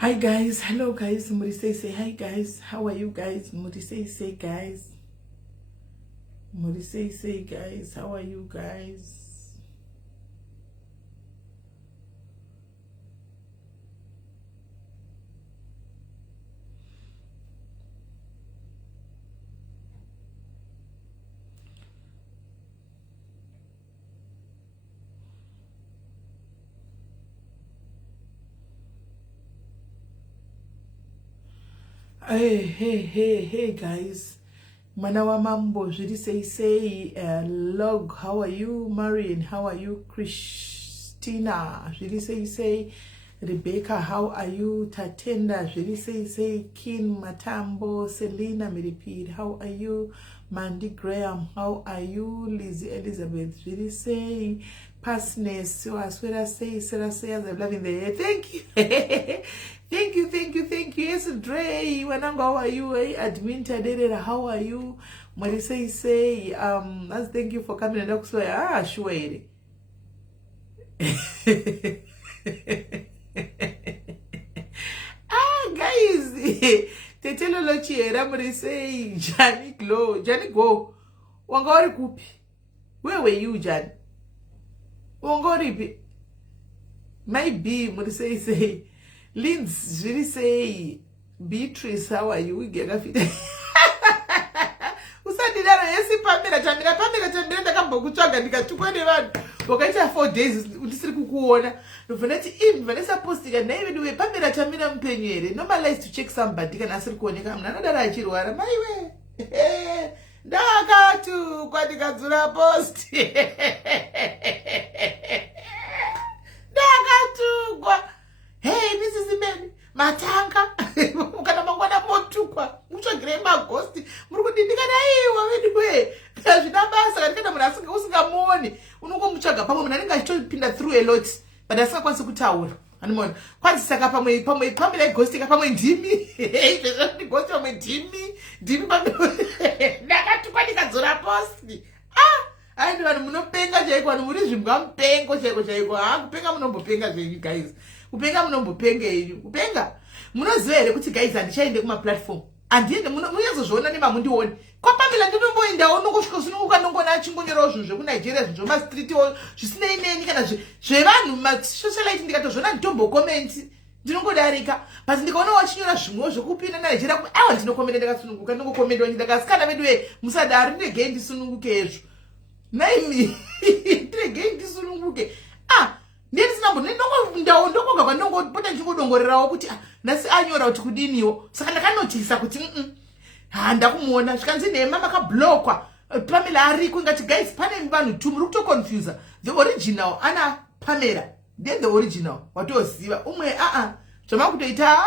Hi guys, hello guys. Somebody say hi guys. How are you guys? Somebody say guys. Somebody say guys. How are you guys? Hey guys. Manawa Mambo, Jiri say Log, how are you? Marian, how are you? Christina, Jiri say Rebecca, how are you? Tatenda, Jiri say Kin Matambo, Selena, me repeat, how are you? Mandy Graham, how are you? Lizzie Elizabeth, Jiri say Passness, so I swear I say as I'm loving the air. Thank you. Thank you. Yes, Dre, Wananga, how are you? Admin Tadera, how are you? Marisa say, thank you for coming and swear. Sure. Guys, Tetelo Lochi, Ramari say, Johnny Glow, Johnny Go. Wangori Kupi. Where were you, Jan? Wangori maybe Marisa say. Linz, really say, Beatrice, how are you? We get a fit. Usadidana, yes, Pamela Chamina, the Cambo, Chaga, because 21. Wakaita 4 days, Usiku Kuona. No, Vanessa posting a name with Pamela Chamina Penny. Normalize to check somebody can answer Konica, another Rachiruara, my way. Daga to Quaticazura post. Daga to hey, this is the man. Matanga. Ukana mangwana motukwa. Mucho grema ghost. Murukudindika na iwa wedwe. Kazvinabasa katika murasinga usingamoni. Unongo muchaga pamwe munaringa achitopinda through a lot. But asingakwanisi kutaura. Animona. Kwanisaka pamwe pamela ghost ka pamwe ndimi. Hey, zvesvi ghost pamwe ndimi. Ndimi pamwe. Ndakatukwa ndikadzora post. Aindi vanhu munopenga chaiko vanhu muri zvimbwa mupengo chaiko kupenga munombopenga zvenyu guys. Kupenga munombopenga yenyu. Kupenga munoziva here kuti guys handichaende kuma platform. Andiende munozozviona nemamundioni. Kwa Pamela ndinomboendawo nongosvika sununguka nongona achingonyorawo zvinhu zveku Nigeria zvinhu zvemastreetiwo zvisinei neni kana zvevanhu masocialite ndikatozviona nditombokomenti ndinongodarika but ndikaona wachinyora zvimwewo zvekupinda naNigeria awa ndinokomenda ndakasununguka ndinongokomenda ndakasikana vedu musadari ndinegei ndisununguke ezvo. Naimi ndinegei ndisununguke. Ndisinambo ndongoga kwanongopota ndingodongorerawo kuti nasi anyora kuti kudiniwo saka ndakanotisa kuti ndakumuona zvikanzi nema makablokwa Pamela ariko ngati guys pane vanhu two muri kutoconfuse the original ana Pamela then the original watoziva umwe zvamakutoita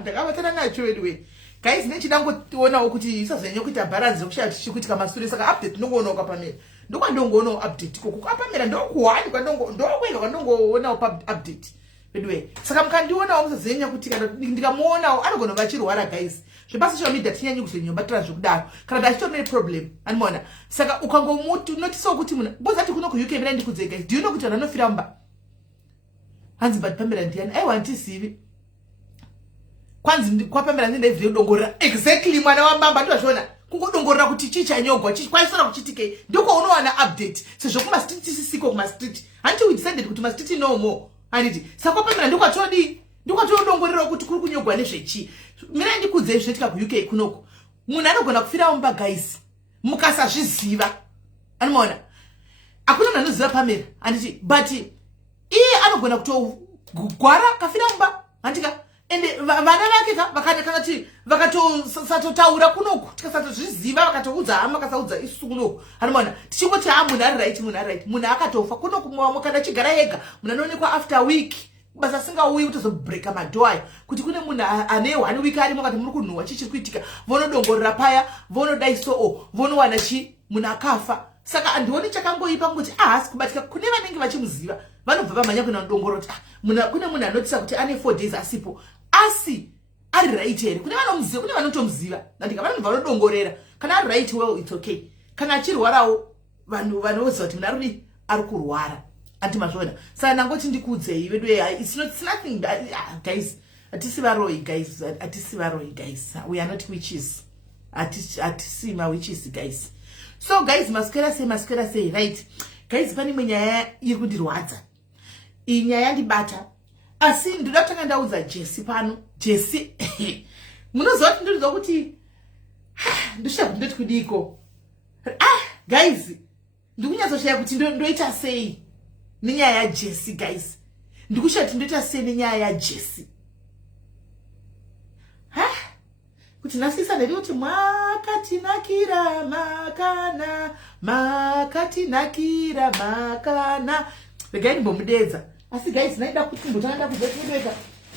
ndakavatana nacho wedwe guys nechidangotionawo kuti isazonyanya kuita balance zokushaya tichikuitika masure saka update ndongoona kwa Pamela ndokwandongoona update koko kwa Pamela ndokuhani ndokwega kwandongoona update bedwe saka mukandiona musazenya kuti kana ndikamuona anogona vachirwara guys zvepasi social media tinyanyi kuzonyombatira zvekudaro kana dachitori problem animona saka ukangomuti notisawo kuti munhu bozati kuno ku UK mira ndikudze guys do you know kuti vanhu vanofira mba hanzi but Pamela ndiani aiwantisivi kwanzi kwa Pamela ndindaivhire kudongorera exactly mwana wambamba ndozvona kungodongorera kuti chichanyogwa kwaisora kuchitike ndiko unowana update sezvo kumastreet sisiko kumastreet hanti we decided kuti mastreet no more handiti saka Pamela ndikwatodongorera kuti kuri kunyogwa nezvechi mira ndikudze zvichiitika ku UK kunoko munhu anogona kufira mumba guys mukasazviziva animona akuna munhu anoziva Pamela handiti but iye anogona kutogwara kafira mumba handika ende vana vake vakatotaura kunoku tikasatozviziva vakatoudza hama kasaudza isu kunoku animona tichingoti munhu ari right munhu akatofa kunoku mwamwe kana chigara yega munhu anoonekwa after week basa singauyi kutozobreaka madoor ayo kuti kune munhu ane 1 week arimo kati muri kunhuhwa chichiri kuitika vonodongorera paya vonodai soo vonowana munhu akafa saka andioni chakangoipa kuti haasi kubatika kune vanenge vachimuziva vanobva vamhanya kuenda kudongorera kuti kune munhu anotisa kuti ane 4 days asipo asi ari right here kune vanomuziva kune vanotomuziva ndika vanhu vanodongorera kana ari right well it's okay kana achirwarawo vanhu vanoziva kuti munhu ari kurwara ati mazvona saka nangoti ndikudzei vedu it's nothing guys atisi varoi guys we are not witches atisi ma witches guys. So guys maswera sei right guys, pane imwe nyaya iri kundirwadza, iyi nyaya yandibata, asi ndoda kutanga ndaudza Jesse pano. Jesse munoziva kuti ndiridzwa kuti ndoshaku ndoti kudiko guys, ndikunyazoshaya kuti ndoita sei nenyaya ya Jesse guys, ndikushaya kuti ndoita sei nenyaya ya Jesse kuti nasisa ndiri kuti makatinakira makana regai ndimbomudedza. Asi guys naida kuti mbotanga kuzotondeka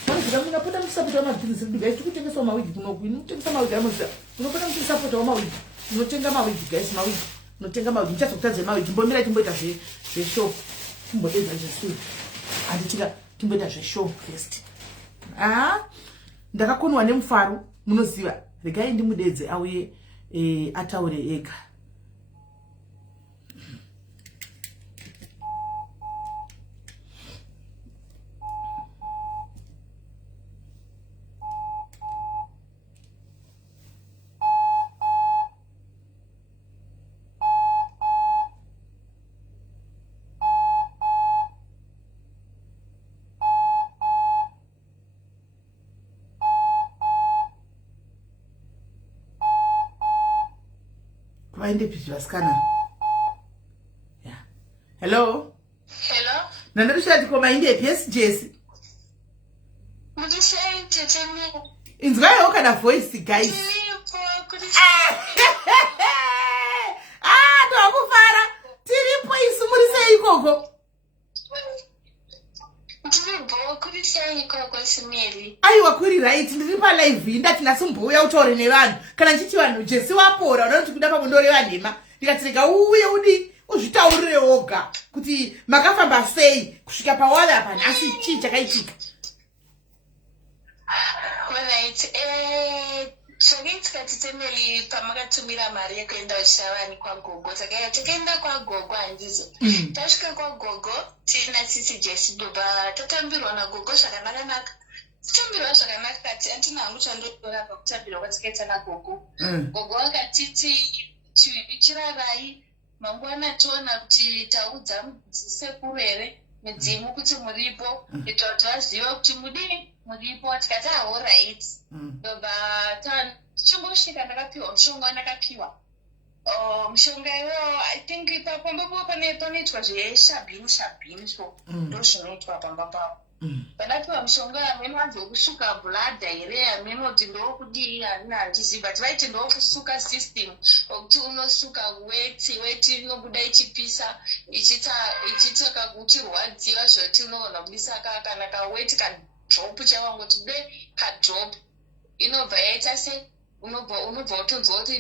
vanogura munopota musapota mabhizinesi edu guys, tikutengesa mawigi kunoku, inotengesa mawigi amoziva, unopota muchisapota wamawigi, unotenga mawigi guys, mawigi unotenga mawigi, muchazokutadze mawigi, mbomira timboita zveshow, timbodedza Jesu handitika timboita zveshow first. Ndakakonwa nemufaro munoziva, regai ndimudedze auye ataure ega. Waende pichi vasikana. Yeah. Hello? Hello? Nandarushati koma inde yes Jesse. Mudishai tetemi. Inzwayo kana voice guys. Ndakufara. Tiripo isumurise ikoko. Aiwa kuri right, ndiri pa live ndati nasumbuya utaure nevanhu. Kana nchiti vanhu Jesse wapora unoti kuda pakundoreva nhema. Ndikatireka uye udi uzvitaurire woga kuti makafamba sei kusvika pawala apa nhasi chii chakaitika. Alright, zvakaitika titemeli pamakatumira mari yekuenda kuShavani kwaGogo. Takaenda kwaGogo handizo. Tasvika kwaGogo tina sisi Jesse ndobva tatambirwa naGogo zvakanaka. Tatambirwa zvakanaka kati handina hangu chandotora pakutambirwa kwatakaita naGogo. Gogo akatiti chirarai mangwana toona kuti taudza mudzisekuru here midzimu kuti muripo, kuitira kuti vaziva kuti muripo. Tikati alright. Ndobva tichingosvika ndakapiwa mushonga ndakapiwa. Mushonga iwo I think pambapo panoitwa zveshabhini so ndozvinoitwa pamba papo. Padapiwa mushonga amweni vanzi wokusuka bladha here, amweni kuti ndowokudii handizivi, but vaiti ndowokusuka system wokuti unosuka weti inobuda ichipisa ichitaka uchirwadziwa zvoti unogona kubisa kana kaweti kadrop chavangoti de kadrop inobva yaita se unobva utonzwa kuti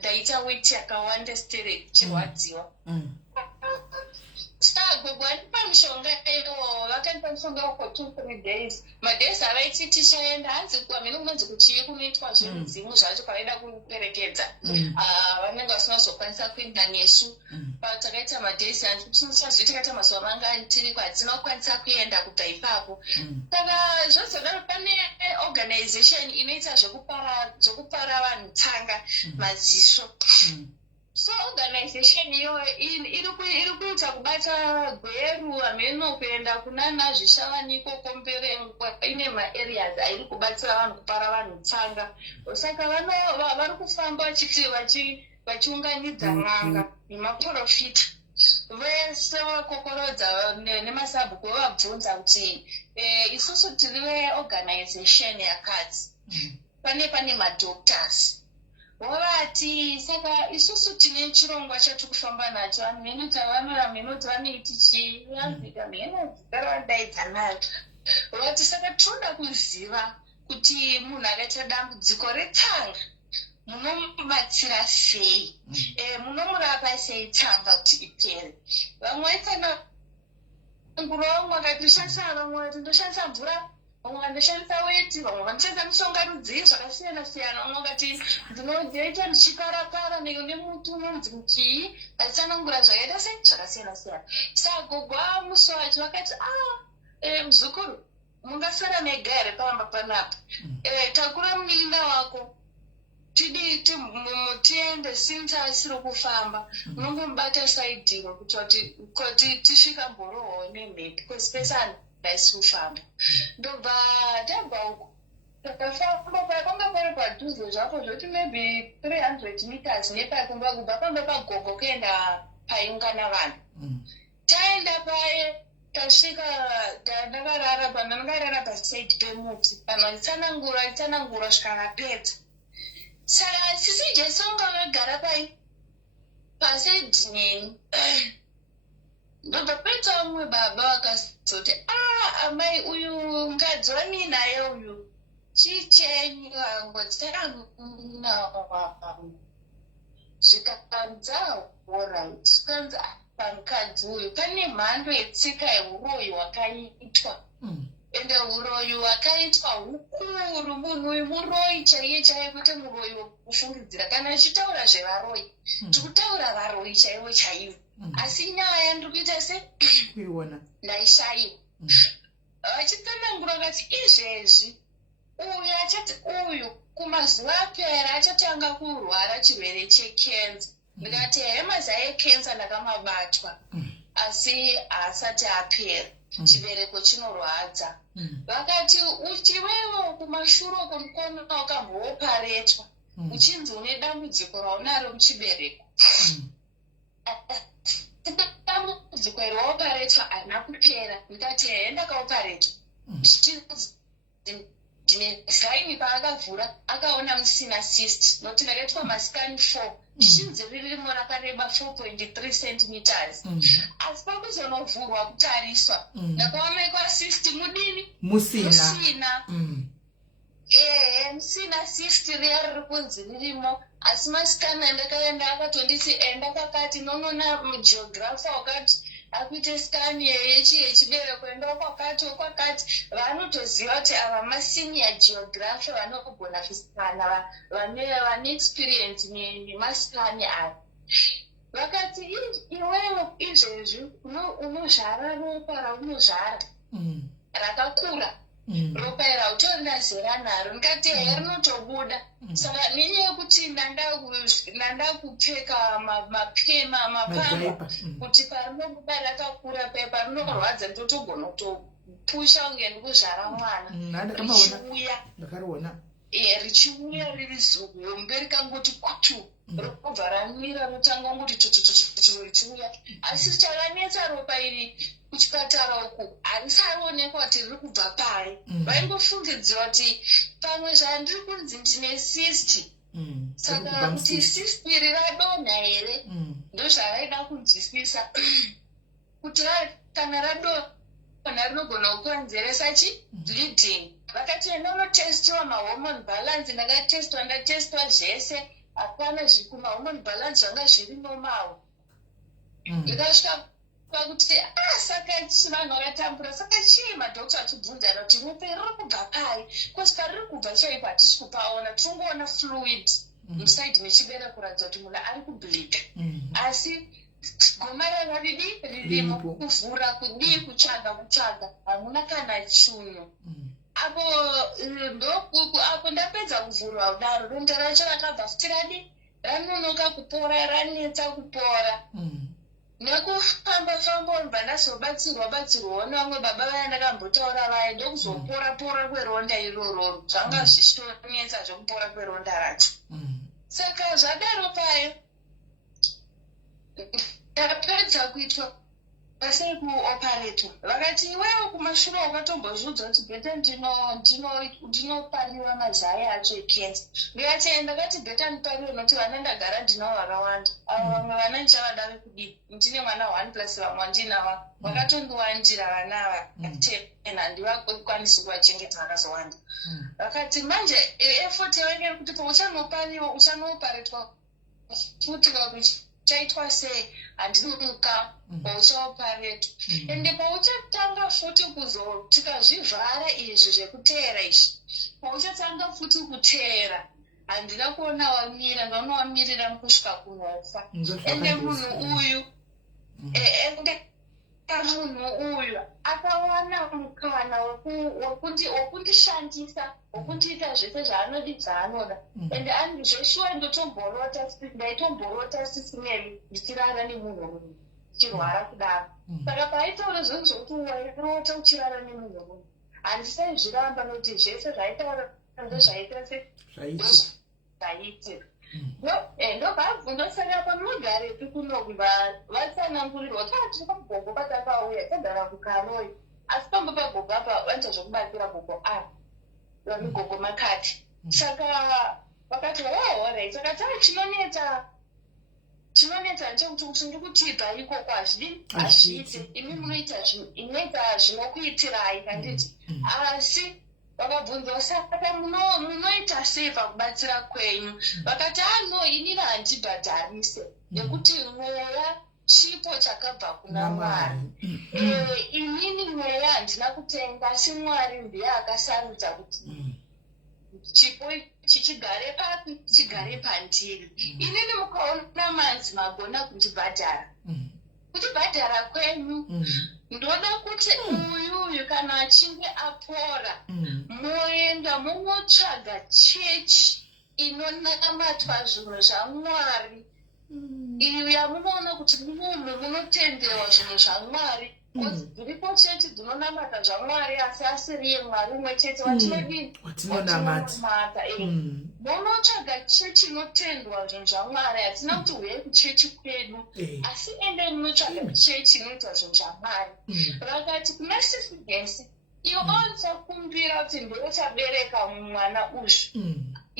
ndaita weti yakawanda stere chirwadziwa. Gogo andipa mushonga iwo, vakandipa mushonga for 2-3 days. Madays avaiti tichaenda hanzi amene kunonzi kuchivi kunoitwa zvimudzimu zvacho pavaida kuperekedza. Vanenge vasinazokwanisa kuenda nesu. Takaita madays hanzi takaita mazuva manga tiri kwadzina kukwanisa kuenda kubva ipapo. Saka zvozodaro pane organization inoita zvekupara vanhu tsanga maziso. So organization iyo iri kuita kubata gweru ameno kuenda kunana zvishavani kokomberengwa ine maareas airi kubatsira vanhu kupara vanhu tsanga. Saka vari kufamba vachiunganidza n'anga nemaprofita vese vakokorodza nemasabhuku vavabvunza kuti isusu tiri veorganization yakati pane madoctors wavati saka isusu tine chirongwa chati kufamba nacho menoti vanoiti chii vanzika menozikaravadaidza nayo vati saka tinoda kuziva kuti munhu akaita dambudziko retsanga munomubatsira sei, munomurapa sei tsanga kuti ipere. Vamwe vaitana nguro vamwe vakati ndoshandisa, vamwe vati ndoshandisa mvura vamwe vanoshandisa weti, vamwe vanoshandisa mishonga rudzii zvakasiyana-siyana. Umwe akati ndinoita ndichikarakara nemuti unonzi muchii, achitsanangura zvakaita sei zvakasiyana-siyana. Saka gogo amusi wacho vakati muzukuru, mungasara mega here pamba panapa, takura muninda wako tiende since asiri kufamba, unongomubata saidhiro kuti tisvika mborohwa nemhepo kwesipesani ndaisi kufamba. Ndobva tabva uko takafamba pakwanga pari padhuze zvapo zvoti maybe 300 meters nepakumba kubva pamba pagogo kuenda paiungana vanhu. Taenda paye tasvika, ndakarara pasaidi pemuti, vanhu vachitsanangura zvikavapedza. Saka sisi Jesu ngavagara pasaidi neni. Ndobva paita umwe baba vakazoti amai uyu mukadzi wani naye uyu chichenyu zvikanza alright, zvikanzi pamukadzi uyu pane mhando yetsika yeuroyi hwakaitwa, ende uroyi hwakaitwa hukuru. Munhu uyu muroyi chaiye kwete muroyi wekufungidzira. Kana achitaura zvevaroyi tikutaura varoyi chaivo. Asi nyaya ndiri kuita kuiona ndaishayiwa. Vachitsanangura vakati izvezvi uyu achati uyu kumazuva apera achatanga kurwara chirwere chekenza. Ndikati mazuva ekenza ndakamabatwa, asi haasati apera, chibereko chinorwadza. Vakati uchiwewo kumashure uko ndikuona wakambooparetwa uchinzi une dambudziko raunaro muchibereko. Dambudziko iri waoparetwa harina kupera. Ndikati ndakaoparetwa, ndine zaini paakavhura akaona musina cyst, nokuti ndakaitwa masikani 4, zvinzi ririmo rakareba 4.3 centimeters. Asi pakuzonovhurwa kutariswa ndakaonekwa cyst mudini musina. Musina cyst riya riri kunzi ririmo. Asi masikani andakaenda akatonditi enda pakati nonona mugeographer wakati akuite skani yechibereko enda kwakati vanotoziva kuti ava masenior geographer vanogona kusikana, vane experience nemasikani aya. Vakati iwewe izvezvi unozvara ropa raunozvara rakakura, ropa iri hautorina zera naro. Ndikati rinotobuda. Saka nenyaya yekuti ndanda kupfeka mapamba kuti parinobuda rakakura parinorwadza ndotogona kutopusha kunge ndikuzvara mwana richiuya riri zihombe rikangoti kutu, robva ramira rotanga ngoti richiuya. Asi chakanetsa ropa iri kuchipatara uku harisaonekwa kuti riri kubva pari. Vaingofungidzira kuti pamwe zvandiri kunzi ndine cyst, saka kuti cyst iri radonha here ndozvavaida kunzwisisa kuti kana radonha rinogona kukonzeresa bleeding. Vakati ndinotestiwa mahormone balance, ndatestiwa zvese, hapana zvimahormone balance zvanga zviri nomawo. Ndikasvika pakuti saka vanhu vakatambura, saka chii madhokta achibvunzana kuti ropa riri kubva pari, kosi pariri kubva chaipo hatisi kupaona, tirongoona fluid musaidi mechibereko kuratidza kuti munhu ari kubleed. Asi gomarara ririmo, kuvhura kutsvaga hamuna kana chinhu. Apo ndapedza kuvhurwa kudaro, ronda racho rakabva futi ranonoka kupora, ranetsa kupora. Nekufamba ndobva ndazobatsirwa nevamwe baba vaya ndakambotaura vaya, ndokuzopora kweronda irororo. Zvanga zvichitonetsa zvekupora kweronda racho. Saka zvadaro payo ndapedza kuitwa pasei kuoparetwa. Vakati iwewe kumashure wakatombozvudzwa kuti bheta ndinopariwa mazaya acho ekenza. Ndikati ndakati bheta ndipariwe nokuti vana ndagara ndinavo vakawanda. Avo vamwe vana ndichavada vekudii, ndine mwana 1 plus vamwe handinava. Vakatondiwandira vana ava 10 handivakwanisi kuvachengeta vakazowanda. Vakati manje effort yavanenge kuti pauchanopariwa uchanoparetwa futi kuti chaitwa sei handinomuka pauchaopareto ende pauchatanga futi kuzoti kazvivhara izvi zvekuteera izvi pauchatanga futi kuteera handina kuona wamira ndaona wamirira kusvika kunofa ende munhu uyu munhu uyu akawana mukana wokundishandisa wokundiita zvese zvaanodi dzaanoda ende andizveshuwa ndaitomborota sisineri ndichirara nemunhu uyu chirwara kudaro saka paitaura zvinhu zvokuti wairota uchirara nemunhu uyu handisaizviramba nokuti zvese zvaitaura zvaita zvaitira ndobvunzosaka pamunogarepi kunoku vatsanangurirwa kana tiri pagogo patakauya tagara kukaroi asi pambo pagogo apa vanoita zvokubatsira gogo migogo makati saka vakati alright saka taa chinonetsa nchekuti ndiri kutibva ikoko hazviite imi inoita zvinokuitirai handiti asi vakabvunza saka munoita sei pakubatsira kwenyu vakati no inini handibhadharise nekuti mweya chipo chakabva kuna Mwari inini mweya handina kutenga asi Mwari ndiye akasarudza kuti chipo chichigare papi chigare pandiri inini mukaona manzi magona kundibhadhara kutibhadhara kwenyu ndoda kuti uyuyu kana achinge apora moenda munotsvaga chechi inonamatwa zvinhu zvaMwari iyo yamunoona kuti munhu munotenderwa zvinhu zvaMwari dziripo chechi dzinonamata zvaMwari asi asiri yeMwari umwe chete watinonamata munotsvaga chechi inotendwa zvinhu zvaMwari hatina kuti uyai kuchechi kwedu asi ende munotsvaga chechi inoita zvinhu zvaMwari vakati kuna sisi gesi iwe anosakumbira kuti ndochabereka mwana uzvi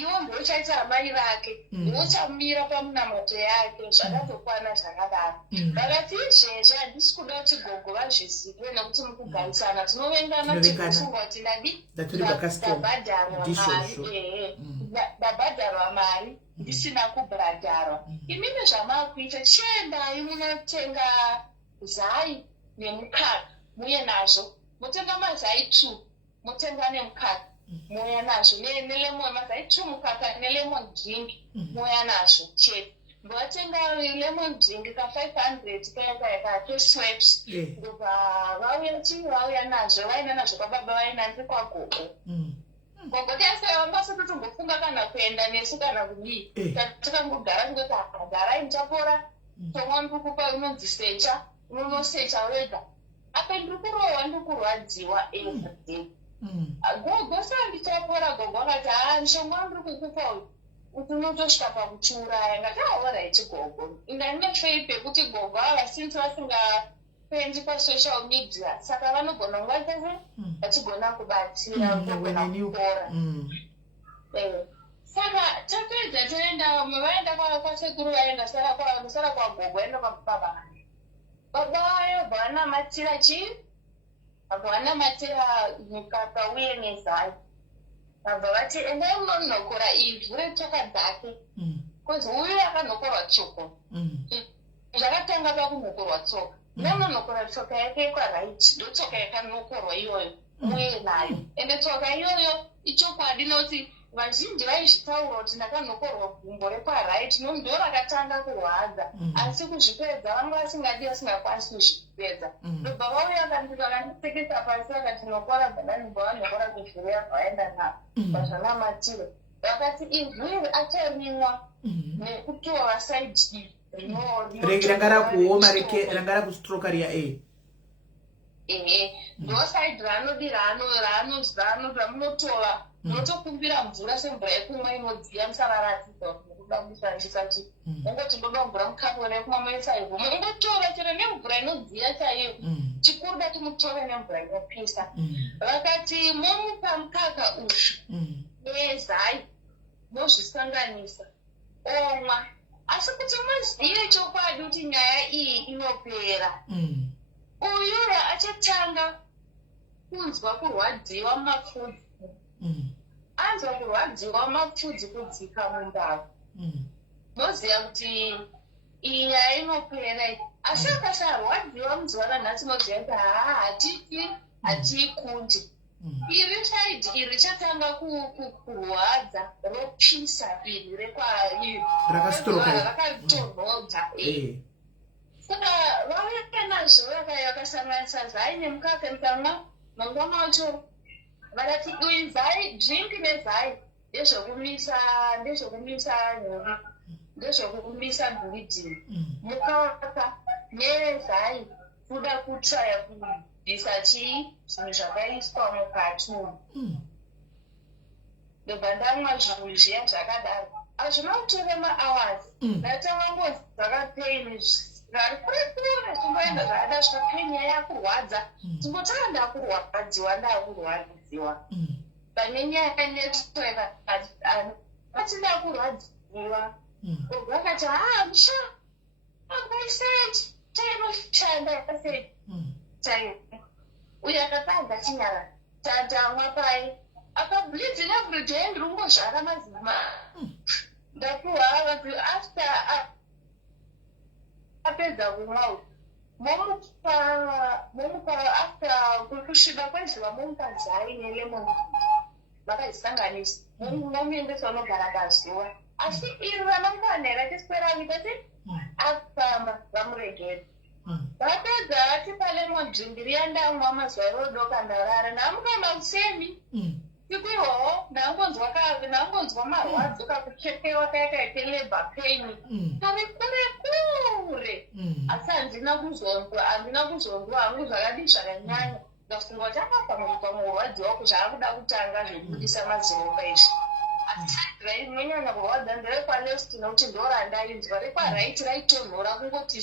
iwo ndochaita mai vake ndochamira pamunamato yake zvakatokwana zvakadaro vakati izvezvi handisi kuda kuti gogo vazvizive nekuti mukugarisana tinovengana tikufunga kuti ndabhadharwa mari ndisina kubhadharwa imimi zvamakuita chiendai munotenga zai nemukaka muye nazvo mutenga mazai 2 mutenga nemukaka moya nazvo nelemon mazai 2 mukaka nelemon drink moya nazvo chete ndovatenga lemon drink ka 500 kaya kesweps ndobva vauya nazvo vaina nazvo kwababa vainanzi kwagogo gogo tiasavambasototombofunga kana kuenda nesu kana kudii takangogara ndoti garai muchapora tomwa ndikupa unonzi secha unonosecha wega apa ndiri kurohwa ndikurwadziwa everyday gogo sandichapora gogo akati nshongwa ndiri kukupa uyu unotosvika pakuchiuraya ngati alright gogo inganine faith yekuti gogo ava since vasingapendi pasocial media saka vanogona nguva dzese vachigona kubatsira kugona kupora saka tapedza taenda vamwe vaenda kwasekuru vaenda sara kwagogo aenda kwababa baba vayo vanamatira chii vanamatira mukaka uye nezai vabva vati endai munonokora ivhu retsoka dzake kozi uyu akanokorwa tsoko zvakatanga pakunokorwa tsoka nemunokora tsoka yake kwaraiti ndotsoka yakanokorwa iyoyo muye nayo ende tsoka iyoyo ichokwadi nokuti vazhinji vaizvitaura kuti ndakanokorwa gumbo rekwaraiti ndo rakatanga kurwadza asi kuzvipedza vanga vasingadi vasingakwanisi kuzvipedza ndobva vauya vakandipfekesa pasi vakati nokora bvadanibva vanokora kuzvireya vaenda navo vazvanamatiro vakati ivhu iri acharimwa nekutova saidi ranga rakuoma ranga rakustroka riya ndosaidi ranodi ramunotova munotokumbira mvura semvura yekumwa inodziya musavaratidza nekuda kushandisa chi ungoti ndoda mvura mukapu rekumwa moisaivo ungotora chero nemvura inodziya chaiyo chikuru dati mutore nemvura inopisa vakati momupa mukaka uzvi nezai mozvisanganisa omwa asi kuti muzive chokwadi kuti nyaya iyi inopera uyuyo achatanga kunzwa kurwadziwa mapfudzi anzwa kurwadziwa mapfudzi kudzika mundau moziva kuti iyi ainopera asi akasarwadziwa muzuva ranhasi moziva kuti hatiti hatiikundi iri chaidi iri chatanga kurwadza ropisa iri rakatonhodza saka vauya nazvo vakasanganisa zai nemukaka mukamwa mangwa macho vakati zai drink nezai ndezvokumisa nhumbi ndezvokumisa bleeding mukaka nezai kuda kutraya kubvisa chii zvinhu zvakaiswa mukati ndobva ndamwa zvinhu zviya zvakadaro hazvina kutore mahours ndatanga ngozi dzakapaini vari kurekure zvimboenda zvakada zvakapeini yakurwadza timbotanga ndakurwadziwa pane nyaya netweka atina kurwadziwa vakati musha tainoshanda yakasei uyo akatanga chinyara tatamwa pai akableeding every day ndirungozvara mazima ndapuhwa after apedza kumwa momupa after kusviba kwezuva momupa zai nelemon vakazisanganisa momuendesa unogara pazuva asi iri ramangwana rachiswera vitati afamba vamuregera vapedza atipa lemon drink riya ndamwa mazuva rodoka ndarara ndamuka mausemi ikwihoho ndangonzwa marwadzo kakuchekewa kayakaite labor pain kari kure asi handina kuzonzwa hangu zvakadii zvakanyanya ndafunga kuti akapamwe murwadziwa kuzvaakuda kutanga zvekubudisa maziropa izvi asi rainyanya kurwadza nderekwanest nokuti ndorandainzwa rekwarit raitonhora kungoti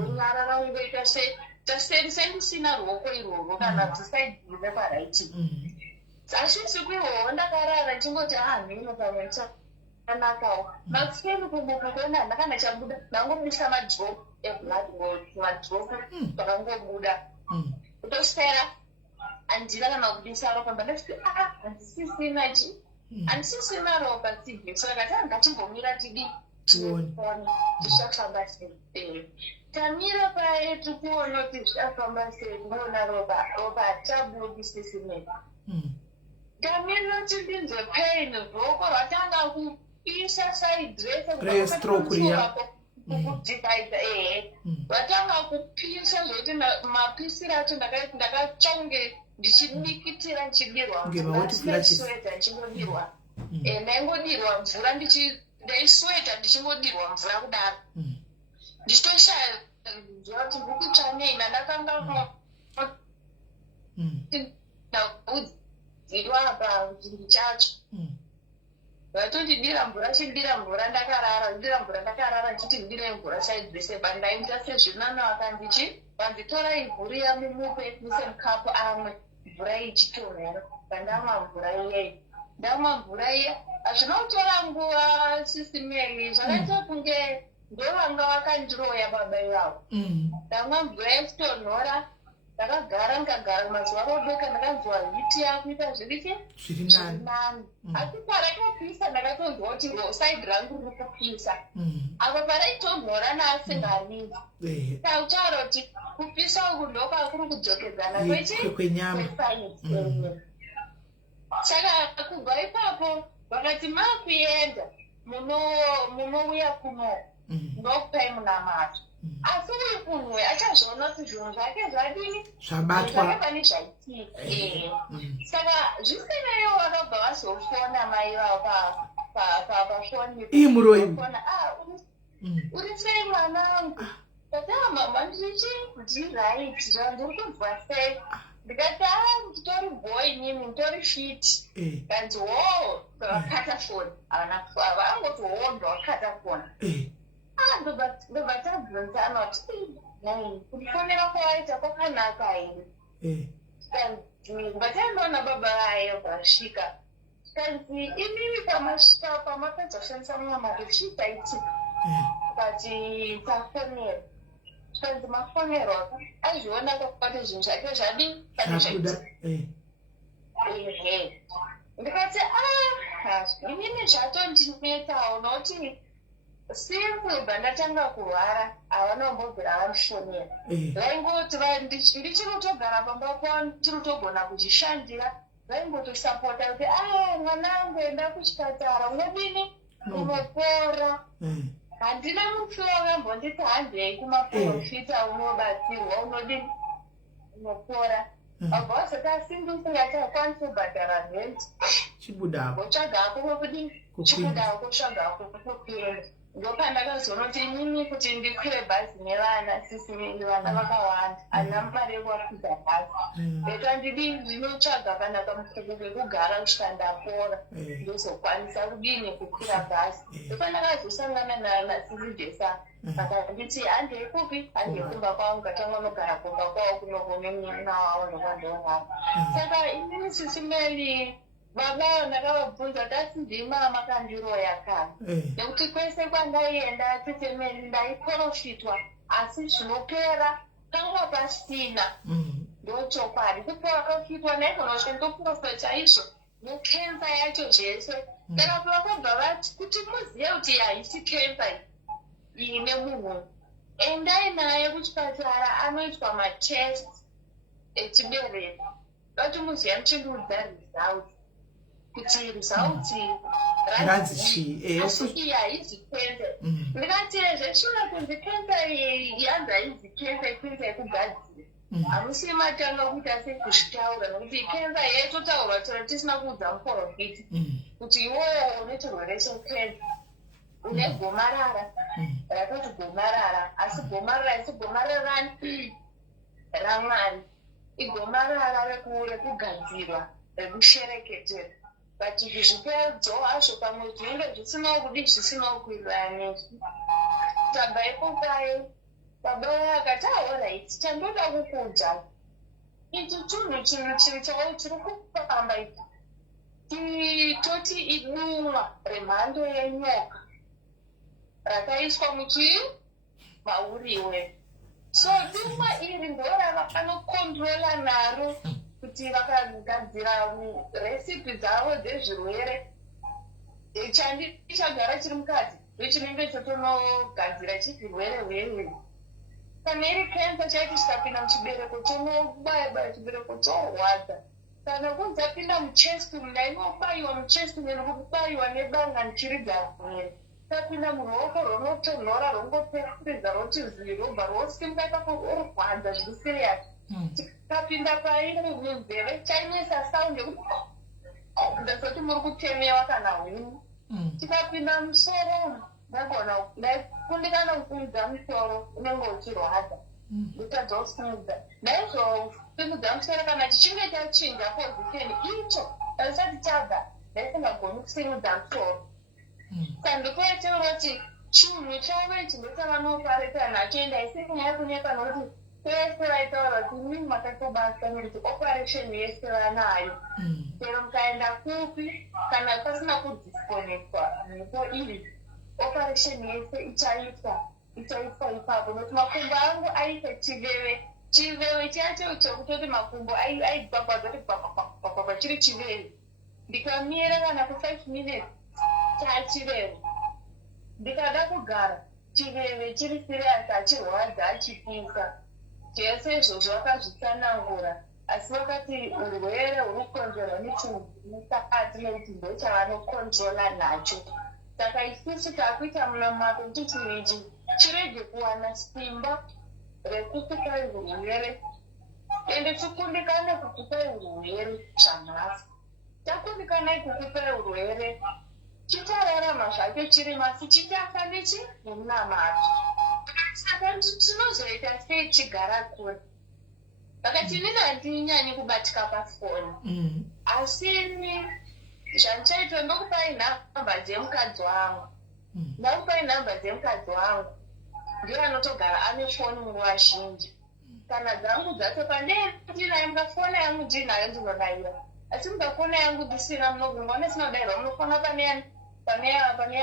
unyara raungoita sendisina ruoko irworwo kana tisaidi rekwarit asi kwihoho ndakarara chingoti mhino pamwe chakanakawo makuseni kumukukona ndakana chabuda ndangomisa madrop eblood madrop pakangobuda kutoswera handina kana kubisa ropa ndandati handisisina ropa tv saka kati ngatimbomira tidi tichafamba sei tamira paetu kuona kuti zvichafamba sei kuona ropa hatabudisisimene ndamirira kuti ndinzwe pain ruoko rwatanga kupisa side rekukudhivaidza rwatanga kupisa zvokuti mapisiro acho ndakatsvange ndichimikitira ndichidirwa mvura ndichingodirwa ndaingodirwa mvura ndaisweta ndichingodirwa mvura kudaro ndichitoshaya ziva kuti ndikutsvanei ndandakanga zirwapa chiri chacho vatondidira mvura chidira mvura ndakarara ndichiti ndire mvura saidrese bandaita sezvinana vakandichi vanditora ivhuriya mumupe mise mukapu amwe mvura ichitonhera bandamwa mvura iyeyi ndamwa mvura iya hazvina kutora nguva sisimeli zvakaita kunge ndovanga vakandiroya baba ivavo ndamwa mvura yachitonhora ndakagara mazuva rodoka ndakanzwa hiti yakuita zviri nani asi parakapisa ndakatonzwa kuti saidi rangu riri kupisa apa paraitonhora naasinganizi tautaura kuti kupisa uku ndokakuri kudzokedzana kwesaidi saka kubva ipapo vakati makuenda munouya kuno ndokupai munamato asi uyu kunhuwe achazviona kuti zvinhu zvake zvadini zvakapani zvaitika saka zvisineyo vakabva vazofona mai vavo pafoni uri sei mwanangu tatamama ndichidhiraiti zvandiri kunzwa sei ndikati nditori boy nini nditori fiti kanzi ndovakata foni avangoti ndovakata foni ndobva tabvunzana kuti kufonera kwaita kwakanaka here batainoona baba vayo vasvika kanzi imimi pamapedza kushandisa mumamato chiitaitika kati tafonera kanzi mafonerwa azviona kwakwati zvinhu zvake zvadi ndikati inini zvatondinetsawo nokuti Simba ndatanga kurwara avanombobvira vandifonera vaingoti ndichirotogara pamba pavo ndichirotogona kuchishandira vaingotosapota kuti mwanangu enda kuchipatara unodini unopora handina mupfiwa vambonditi handei kumaprofita unobatsirwa unodini unopora abva vasati asimbisingatachakwanisi kubhadhara renti chibudaotsvaga ako kudini chibudako tsvaga ako kupinda ndopandakazoona kuti inini kuti ndikwire bhazi nevana sisi vana vakawanda handina mari yekuvakwidza bhazi beto handidi ndinotsvaga panaka mufuku kekugara kusvika ndapora ndozokwanisa kudini kukwira bhazi ndopandakazosangana nasisi jesa saka nditi handei kupi handei kumba kwavo ngatanga unogara kumba kwavo kunokomemina wavo nokwandonavo saka inini sisi meli baba ndakavabvunza tasi ndima makandiroya kana nekuti kwese kwandaienda tetemeni ndaiprofitwa asi zvinopera kanga pasina ndochokwadi kuprofitwa naikonazve ndoprofita chaizvo nekensa yacho zvese saka pavakabva vati kuti muzive kuti haisi kensa iyi nemunhu endai naye kuchipatara anoitwa matest echibereko vati muzive muchindiudza result kuti result asi iyi haizi kensa ndikati zveshure kunzi kensa iyi yanzi haizi kensa ikensa yekugadzira hamusi matanga kuti asi kuzvitaura nokuti kensa yaitotaurwa chero tisina kuudza muprofiti kuti iwowo une chirwere chekensa une gomarara rakati gomarara asi gomarara isi gomarara ramwari igomarara rekugadzirwa rekushereketera but zvipedzwa hazvo pamwe zvinenge zvisinawo kudi zvisinawo kuirana nesu tabva ipopayo baba akati alright chandoda kukuudza ichi chinhu chiri chiri kufamba iki toti idumwa remhando yenyoka rakaiswa mauriwe so dumwa iri ndoravanokontrola naro kuti vakagadzira resipi dzavo dzezvirwere chagara chiri mukati ndochinenge chotonogadzira chizvirwere hwehwe kana iri kensa chaiti chikapinda muchibereko tonobaya chibereko chorwadza kana kunzi apinda muchesti ndainobayiwa muchesti nekubayiwa nebanga ndichiridza rwere tapinda muruoko rwunotonhora rwongopefuridza roti zvirobva rwosimuka ipaporwadza zviri siriyasi tikapinda pairi munzeve chainesa saundi yekuti ndazoti muri kutemewa kana huni tikapinda musoro ndaikundikana kusimudza musoro unenge uchirwadza ndotadza kusimudza ndaizosimudza musoro kana chichinge chachinja pozisheni icho azisati chabva ndaisingagoni kusimudza musoro saka ndikoeteura kuti chinhu chavo ichi ndochavanopareta nacho ndaisinyaya kunyepa nokuti kwese vaitaura kuti mimi makatobasa nekuti operation yese vanayo chero mukaenda kupi kana pasina kudisconnectwa nepo iri operation yese ichaitwa ipapo nokuti makumbo angu aite chiveve chacho chokutoti makumbo aigwagwadza kuti chiri chiveve ndikamira kana ku5 minutes chachiveve ndikada kugara chiveve chiri siriasi achirwadza achipisa zvese izvozvo vakazvitsanangura asi vakati urwere huri kukonzerwa nechinhu mukati nekuti ndochavanokontrola nacho saka isusu takuita munamato kuti chinhu ichi chirege kuwana simba rekukupai urwere ende tikundikane kukupai urwere zvanhasi takundikanai kukupai urwere chitararama zvacho chiri masi chichafa nechi nemunamato saka tinozoita sei chigara kure vakati inini handinyanyi kubatika pafoni asi zvandichaitwa ndokupai nhamba dzemukadzi wangu ndakupai nhamba dzemukadzi wangu ndiye anotogara ane foni nguva zhinji kana dzangu dzatopa ndinaye mukafona yangu ndinayo ndinodayira asi mukafona yangu ndisina munogungwa nesinodayirwa munofona pane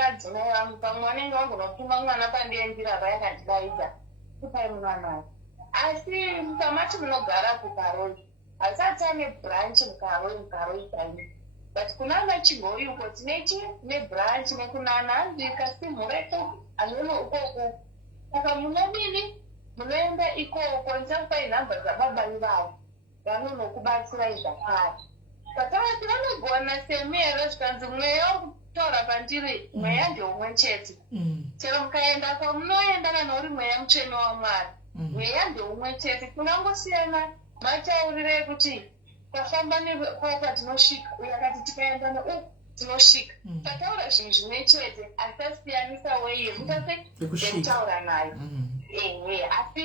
adzimai vangu pamwe vanenge vangonopima mwana pandiyenzira vayakandidaidza kupai munanayo asi mukamati munogara kukaroi hasati ane branch mukaroi kaini but kunana chigoyi uko tinechi nebranch nekunana handika simhureko hazvino ukoko saka munodini munoenda ikoko ndichakupai nhamba dzababa ivavo vanonokubatsirai zvakare patavati vanogona semero zvikanzi mweya wokutaura pandiri mweya ndeumwe chete chero mukaenda kwamunoendana nouri mweya mutsvene wamwari mweya ndeumwe chete kunangosiyana mataurire ekuti kwafamba nekwapa tinosvika uyo akati tikaendana tinosvika tataura zvinhu zvimwe chete asasiyanisa weiye mutase ndekutaura nayo asi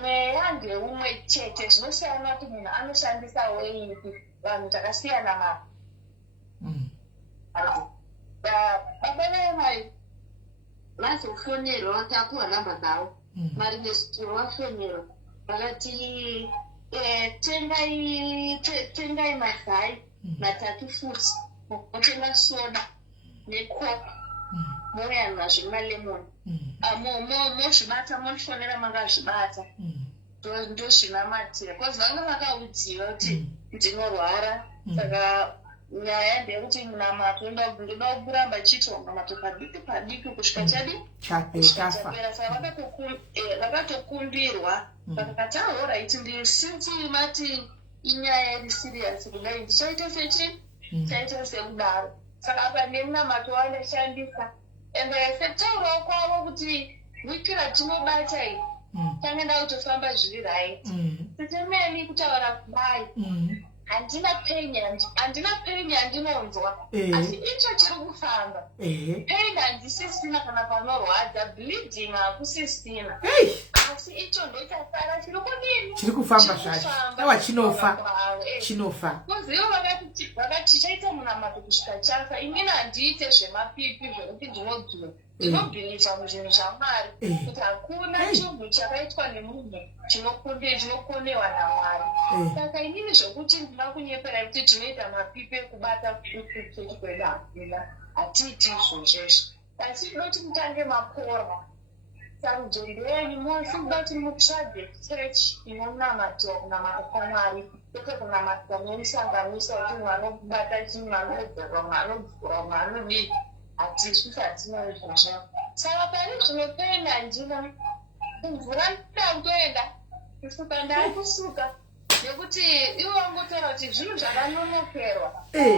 mweya ndeumwe chete zvinosiyana kuti munhu anoshandisa weiipi vanhu takasiyana mari baba vemai vazofonerwa vakapuwa nhamba dzavo mari nezvitoro vafonerwa vakati tengai mazai matatu futi motenga soda nekopi moyanwa zvemalemoni mozvibata mofonera makazvibata ndozvinamatira kozi vanga vakaudziva kuti ndinorwara saka nyaya ndeyekuti munamato ndoda kuramba chitonga mato padiki padiki kusvika chapera saka vakatokumbirwa vakati ahoraiti ndisinti mati inyaya iri siriyasi kudai ndichaita sechi chaita sekudaro saka apa nemunamato wanoshandisa ende setaurawo kwavo kuti wiki ratinobata iyi tangenda kutofamba zviri right sitemeni kutaura kudai handina penya handinonzwa asi icho chiri kufamba pain handisisina kana panorwadza bleeding hakusisina asi icho ndochasara chiri kudini chiri kufamba zvacho aiwa chinofa kuzivo vakati chaita munamato kusvika chafa imini handiite zvemapipi zvekuti ndinobhiliva muzvinhu zvamwari kuti hakuna chinhu chakaitwa nemunhu chinokonewa namwari saka inini zvokuti ndina kunyepera kuti tinoita mapipi ekubata kuchechi kwedahina hatiiti izvozvezvo asi tinoti mutange maporwa sarudzo ndeyenyu mose muda kuti mutsvage chechi inonamatira kunamata kwamwari kwete kunamatira nemusanganisa kuti mwe anobata chinhu anodzorwa mwe anodzura mwe anodii hatisi hatino izvozvo saka pani zvinopenda handina kumvura nda kutoenda kusuka ndakusuka nekuti ivo vangotaura kuti zvinhu zvakanonokerwa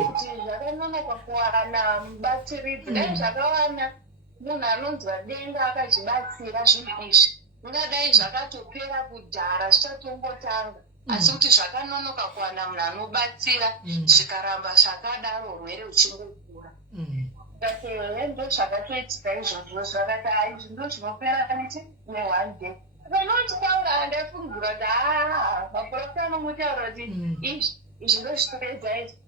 kuti zvakanonoka kuwana mubatsiridzi dai zvakawana munhu anonzwa denga akazvibatsira zvinhu izvi ungadai zvakatopera kudhara zvichatongotanga asi kuti zvakanonoka kuwana munhu anobatsira zvikaramba zvakadaro urwere huchingokura ndo zvakatoitika izvozvo zvakati izvi ndo zvinopera kaneti ne1 day vanotitaura handafungura kuti maprofita anomutaura kuti izvi ndo zvitopedza izvi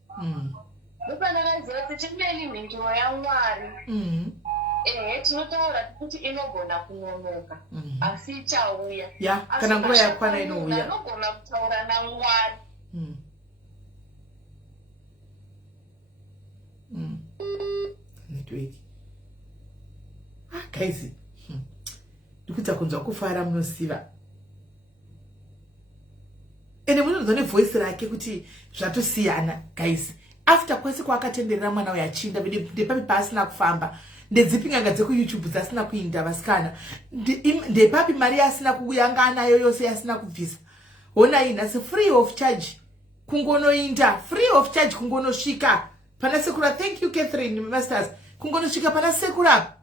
ndopandakaziva kuti chimeni mhinduro yamwari tinotaura kuti inogona kunonoka asi ichauya kana nguva yakwana inouya anogona kutaura namwari network guys ndikuita kunzwa kufara munosiva ene munonzwa nevoice rake kuti zvatosiyana guys after kwese kwaakatenderera mwana uyu achinda ndepapi paasina kufamba ndedzipi nyanga dzekuyoutube dzasina kuinda vasikana ndepapi mari asina kuyanga anayo yose yasina kubvisa honai nhasi free of charge kungonoinda free of charge kungonosvika pana sekura. Thank you Catherine Masters. Kungonosvika pana sekura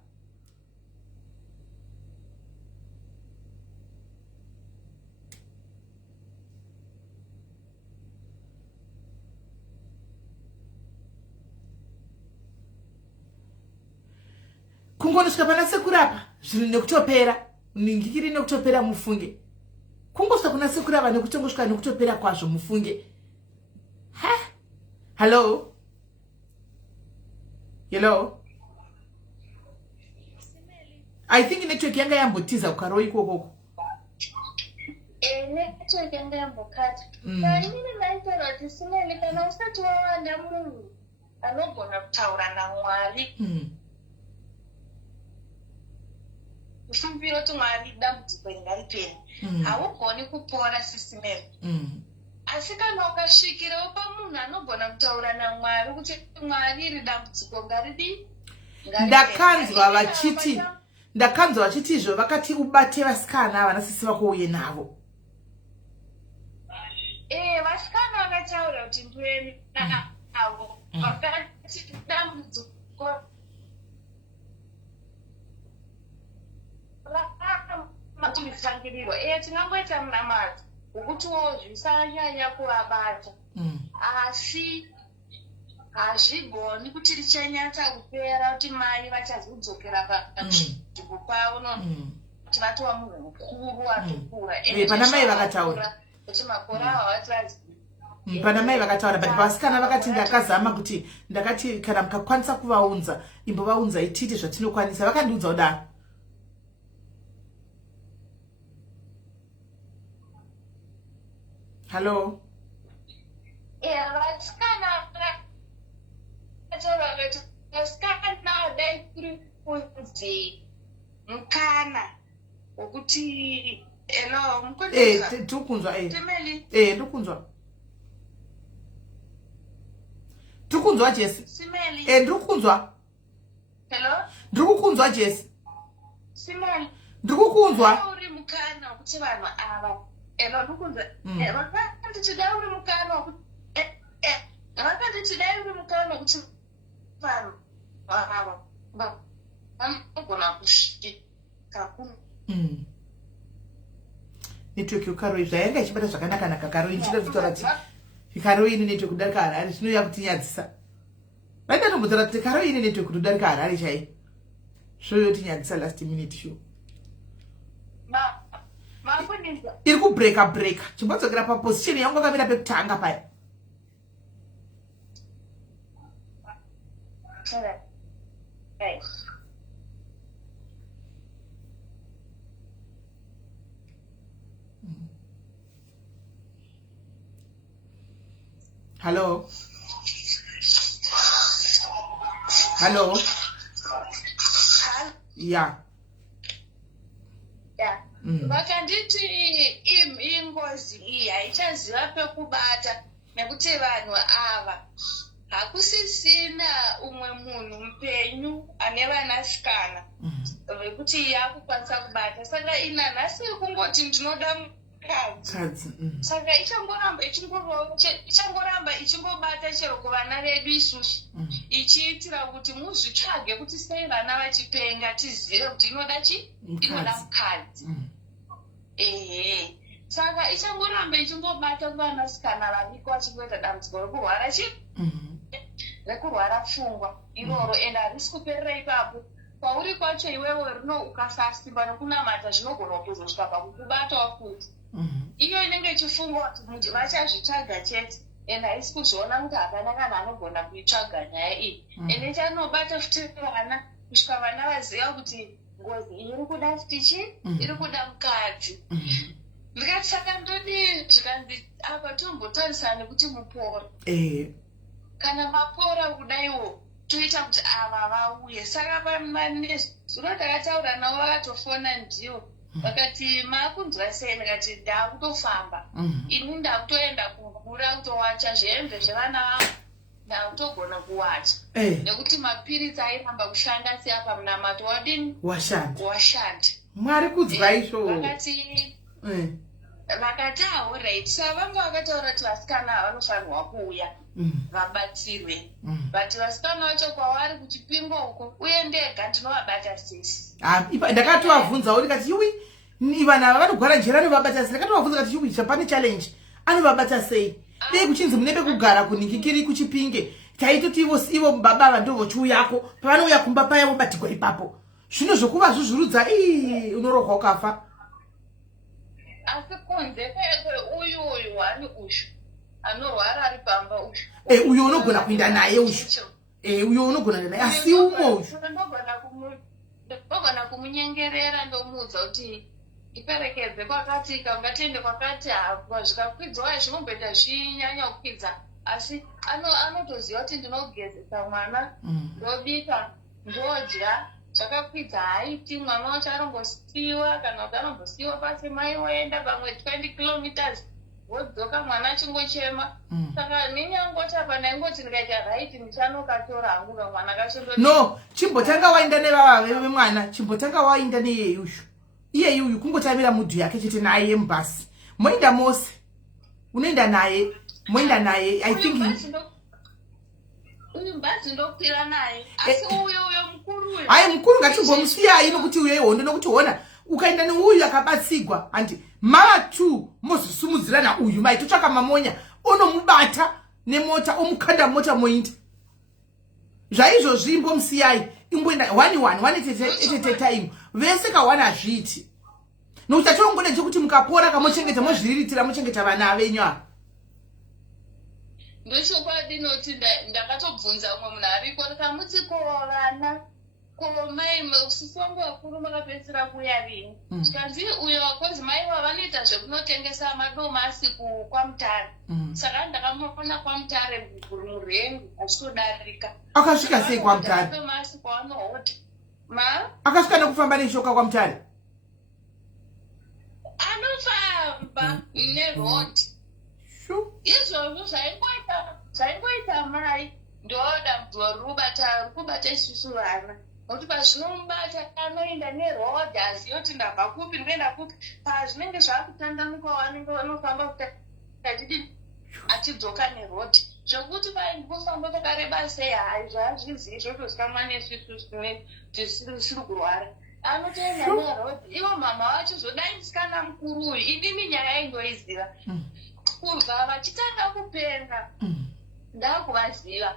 kungonosvika pana sekurapa zvinhu nekutopera ningikiri nekutopera mufunge kungosvika kuna sekurapa nekutongosvika nekutopera kwazvo mufunge. Hello I think network yanga yambotiza ukaro ikoko network yanga yambokata inini naitaura kuti simeli kana usati wawanda munhu anogona kutaura namwari kufumbira kuti mwari dambudziko ringariperi haugoni kupora sisimeri asi kana ukasvikirawo pamunhu anogona kutaura namwari kuti mwari iri dambudziko ngaridii ndakanzwa vachiti ndakanzwa vachitizvo vakati ubate vasikana vanasisi vako uye navo. Vasikana vakataura kuti ndiwe navo vakati dambudziko matimisangirirwa tinangoita munamadzo wokutiwo zvisanyanya kuvabata asi hazvigoni kuti richanyatsa kupera kuti mai vachazodzokera panzvimbo pavo kuti vatova munhu mukuru atokura pana mai vakataura kuti makore avo havativazi pana mai vakataura but vasikana vakati ndakazama kuti ndakati kana mukakwanisa kuvaunza imbovaunza itite zvatinokwanisa vakandiudza kudaro. Hello. Vasikana kuri kunzi mukana wokuti tirikunzwa ndirikunzwa tirikunzwa Jesi ndirikunzwa ndikukunzwa Jesi ndikukunzwa uri mukana wokuti vanhu ava ndikukunzwa vakati tidai uri mukana wokuti vakati tidai uri mukana wokuti vanhu ava vanogona kusvika network yekaroi zvayanga ichibata zvakanaka karoi ndichida kutaura kuti karoi ine network kudarika Harare zvinoya kutinyadzisa. Vaindatombotara kuti karoi ine network kudarika Harare chai zvoyotinyadzisa last minute show. Iri kubreaka chimbodzokera paposition yangu akamira pekutanga paya. Hello. Yeah. Vakanditi ingozi iyi haichaziva pekubata nekuti vanhu ava hakusisina umwe munhu mupenyu ane vanasikana vekuti yakukwanisa kubata saka inanhasi kungoti ndinoda mukadzi saka ichangoramba ichingobata chero kuvana vedu isusu ichiitira kuti muzvitsvage kuti sei vana vachipenga tizive kuti inoda mukadzi. Saka ichangoramba ichingobata kuvanasikana variko vachingoita dambudziko rekurwara rekurwara pfungwa iroro ende harisi kuperera ipapo kwauri kwacho iwewe rino ukasasimba nokunamata zvinogona kuzosvika pakukubatawo futi iyo inenge ichifunga kuti vachazvitsvaga chete ende haisi kuzviona kuti hapana kana anogona kuitsvaga nyaya iyi ende chanobata futi vana kusvika vana vaziva kuti ngozi iri kuda stichi iri kuda mukadzi. Ndikati saka ndodii zvikanzi apa tombotarisana nekuti mupora kana mapora kudaiwo toita kuti ava vauye. Saka zuva ndakataura navo vakatofona ndiwo vakati makunzwa sei ndikati ndakutofamba ini ndakutoenda kugura kutowacha zvehembe zvevana vangu ndakutogona kuwacha nekuti mapiritsi airamba kushanda seapa munamato wadini washanda. Mwari kudzwa izvo vakati alright saka vamwe vakataura kuti vasikana vanofanirwa kuuya vabatsirwe but vasikana vacho kwavari kuchipingo uko uye ndega ndinovabata sesi. Ndakatovabvunzawo ndikati iwi vanhu ava vanogara njera anovabata sei. Ndakatovabvunza kati iwi chapane challenge anovabata sei dei kuchinzi mune pekugara kuningi kuchipinge taitoti ivo baba ava ndo vochiuyako pavanouya kumba paya vobatirwa ipapo zvino zvokuva zvuzvurudza unorohwa ukafa. Asi kunze uyu wani ushu anorwara ari pamba ushu uyo unogona kuenda naye ushu uyo unogona naye asi umo ushu ndogona kumunyengerera ndomuudza kuti iperekedze kwakati kangatiende kwakati apa zvikakwidzwa zvinomboita zvinyanya kukwidza asi anotoziva kuti ndinogezesa mwana ndobika ndodya zvakakwidza haiti mwana wacho anombosiyiwa kana kuti anombosiyiwa pasi mai oenda pamwe 20 kilometers wodzoka mwana achingochema saka ninyangoti apa ndaingoti ndikaita right ndichanokatora hangu kamwana kachindoti no chimbotanga waenda nevava vemwana chimbotanga waenda neyeyuyu iyeyuyu kungotamira mudhu yake chete naye mubhasi moenda mose unoenda naye moenda naye I think uyu mubhazi ndokwira naye asi uyo mukuru uyo hayi mukuru ngatimbomusiyai nokuti uyo ihondo nokuti hona ukaenda neuyu akabatsigwa handi mava 2 mozosumudzirana uyu maitotsvaka mamonya onomubata nemota omukanda mota moinda zvaizvozvi imbomusiyai imboenda 1 time vese ka1 hazviiti nokuti atongoda chekuti mukapora kamochengeta mozviriritira mochengeta vana venyu ava ndochokwadi noti ndakatobvunza umwe munhu ariko ndikamuti ko vana ko mai usisi wangu wakuru makapedzisira kuya rini tikanzi uyo wakonzi mai vanoita zvekunotengesa madomasi kwaMutare saka ndakamona kwaMutare murengu achitodarika akasvika sei kwaMutare madomasi kwavanohota akasvika nekufamba neshoka kwaMutare anofamba nerodi izvozvo zvaingoita mai ndoda mudzi rikubata isusu vana nokuti pazvinomubata anoenda nerodhi aziva kuti ndabva kupi ndinoenda kupi pazvinenge zvaakutandanuka vanenge vanofamba kutadidi achidzoka nerodhi zvokuti ndinofamba pakareba sei hai zvaazvizivi zvotozikamwa nesisusu tisiri kurwara anotoenda nerodhi ivo mama vacho zvodai musikana mukuru uyu inini nyaya ingoiziva kubva vachitanga kupenga ndakuvaziva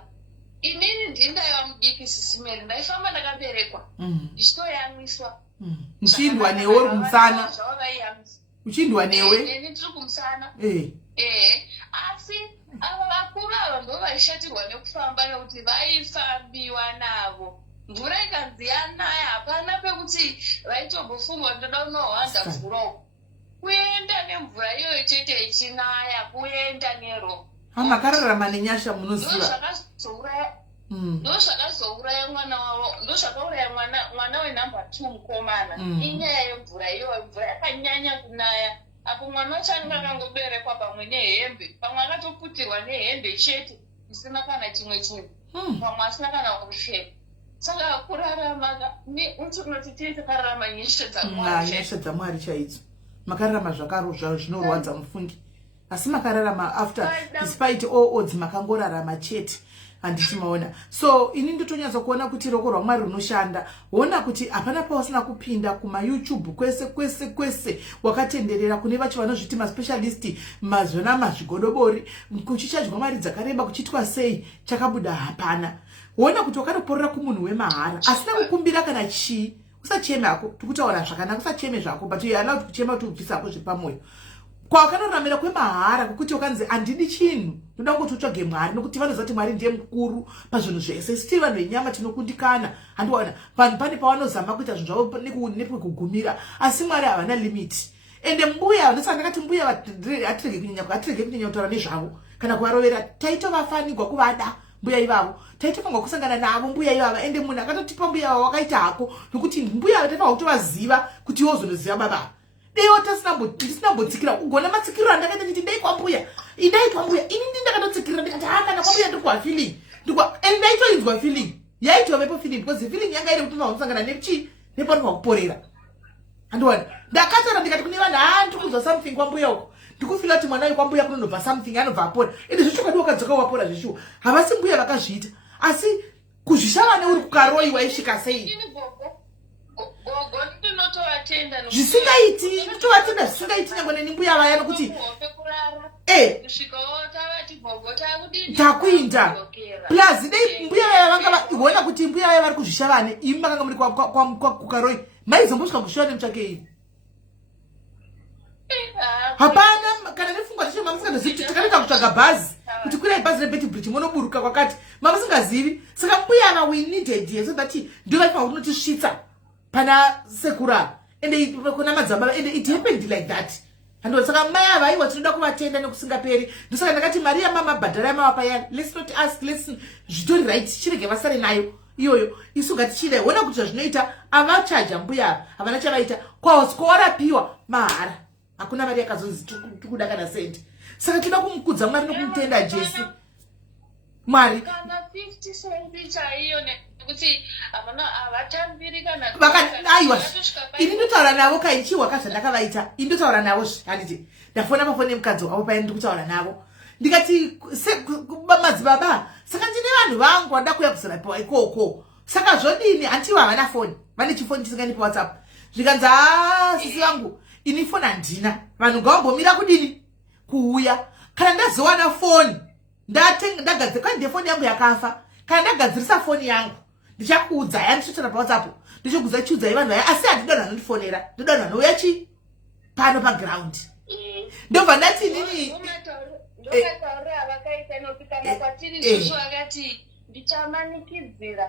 inini ndindaiva mudiki sisimeri ndaifamba ndakaberekwa ndichitoyamwiswa uchindwa newe uri kumusana uchindwa newe neni tiri kumusana asi ava vakuru ava ndo vaishatirwa nekufamba nekuti vaifambiwa navo mvura ikanzi yanaya hapana pekuti vaitobofungwa ndoda unohwanda mvura uku kuenda nemvura iyoyo chete ichinaya kuenda nero makararama nenyasha munoziva ndozvakazouraya mwana wavo ndozvakauraya mwana wenumber 2 mukomana inyaya yemvura iyoyo mvura yakanyanya kunaya apo mwana wacho anenge akangoberekwa pamwe nehembe pamwe akatoputirwa nehembe chete isina kana chimwe chinhu pamwe asina kana kusheka saka kurarama unoti tii takararama nyasha dzamwari chaidzo makararama zvinorwadza mufungi asi makararama after despite all odds makangorarama chete handichimaona so ini ndotonyatsa kuona kuti roko rwamwari runoshanda wona kuti hapana pausina kupinda kumayoutube kwese wakatenderera kune vacho vanozviti maspecialist mazvona mazvigodobori kuchichadya mari dzakareba kuchitwa sei chakabuda hapana wona kuti wakatoporera kumunhu wemahara asina kukumbira kana chii usacheme hako tikutaura zvakanaka usacheme zvako but you allowed kuchema kuti ubvisako zvepamwoyo kwakanoramira kwemahara kwekuti ukanzi handidi chinhu ndoda kungoti utsvage mwari nokuti vanoziva kuti mwari ndiye mukuru pazvinhu zvese sitiri vanhu venyama tinokundikana handiwana vanhu pane pavanozama kuita zvinhu zvavo nepekugumira asi mwari havana limiti ende mbuya ndosaka ndakati mbuya hatirege kunyanya kutaura nezvavo kana kuvarovera taitovafanigwa kuvada mbuya ivavo taitofangwa kusangana navo mbuya ivava ende munhu akatotipa mbuya vavo wakaita hako nokuti mbuya vataifanwa kutovaziva kuti wozonoziva baba deiwo tisinambotsikira kugona matsikiro andakaita chiti ndai kwambuya ini ndakatotsikira ndikati kana kwambuya ndikuwa feeling ende ndaitoinzwa feeling yaitovepo feeling because feeling yanga iri kuti unosangana nechi nepanofa kuporera handiwana ndakataura ndikati kune vanhu ndiri kunzwa something kwambuya uko ndikufila kuti mwana wekwambuya kunonobva something anobva apora ende zvechokadi wakadzoka wapora zveshuwa havasi mbuya vakazviita asi kuzvishava neuri kukaroiwa isvika sei zvisingaiti nditovatenda zvisingaiti nyange neni mbuya vaya nokuti takuinda plus dei mbuya vaya vanga vaona kuti mbuya vaya vari kuzvishavane imi makanga muri kukaroi maizombosvika kuzvishavane mutsvake ini hapana kana nefungwa zvacho mamusingazivi kuti tikanoita kutsvaga bhazi kuti kwirai bhazi rebetibridge monoburuka kwakati mamusingazivi saka mbuya va we needed here so that ndovaifanwa kunotisvitsa pana sekura ende kuna madzamba ende it happened like that and saka mai avaiwa tinoda kuvatenda nekusingaperi ndosaka ndakati mari yamama bhadhara yamavapa ya let's not ask let's zvitori right chirege vasare nayo iyoyo isu ngatichidai wona kuti zvazvinoita avachaja mbuya havana chavaita kwawarapiwa mahara hakuna mari yakazonzi tikuda kana sendi. Saka tinoda kumukudza Mwari nokumutenda Jesu. Mwari kana 50 cents chaiyo nekuti avatambiri kana aiwa ini ndotaura navo kaichiwa kazva ndakavaita ini ndotaura navo handiti ndafona pafoni mukadzi wavo paini ndikutaura navo ndikati madzibaba saka ndine vanhu vangu vanoda kuuya kuzirapiwa ikoko saka zvodini handiwo havana foni vane chifoni chisinganipa WhatsApp zvikanzi sisi vangu ini foni handina vanhu ngavambomira kudini kuuya kana ndazowana foni ndagadzira kwai ndefoni yangu yakafa kana ndagadzirisa foni yangu ndichakuudza yandichotora paWhatsApp ndichikuudza chiudzai vanhu vaya asi handida vanhu vanondifonera ndoda vanhu vanouya chi pano paground ndobva ndati nini ndokataurira vakaita nokutanga kwatiri susu akati ndichamanikidzira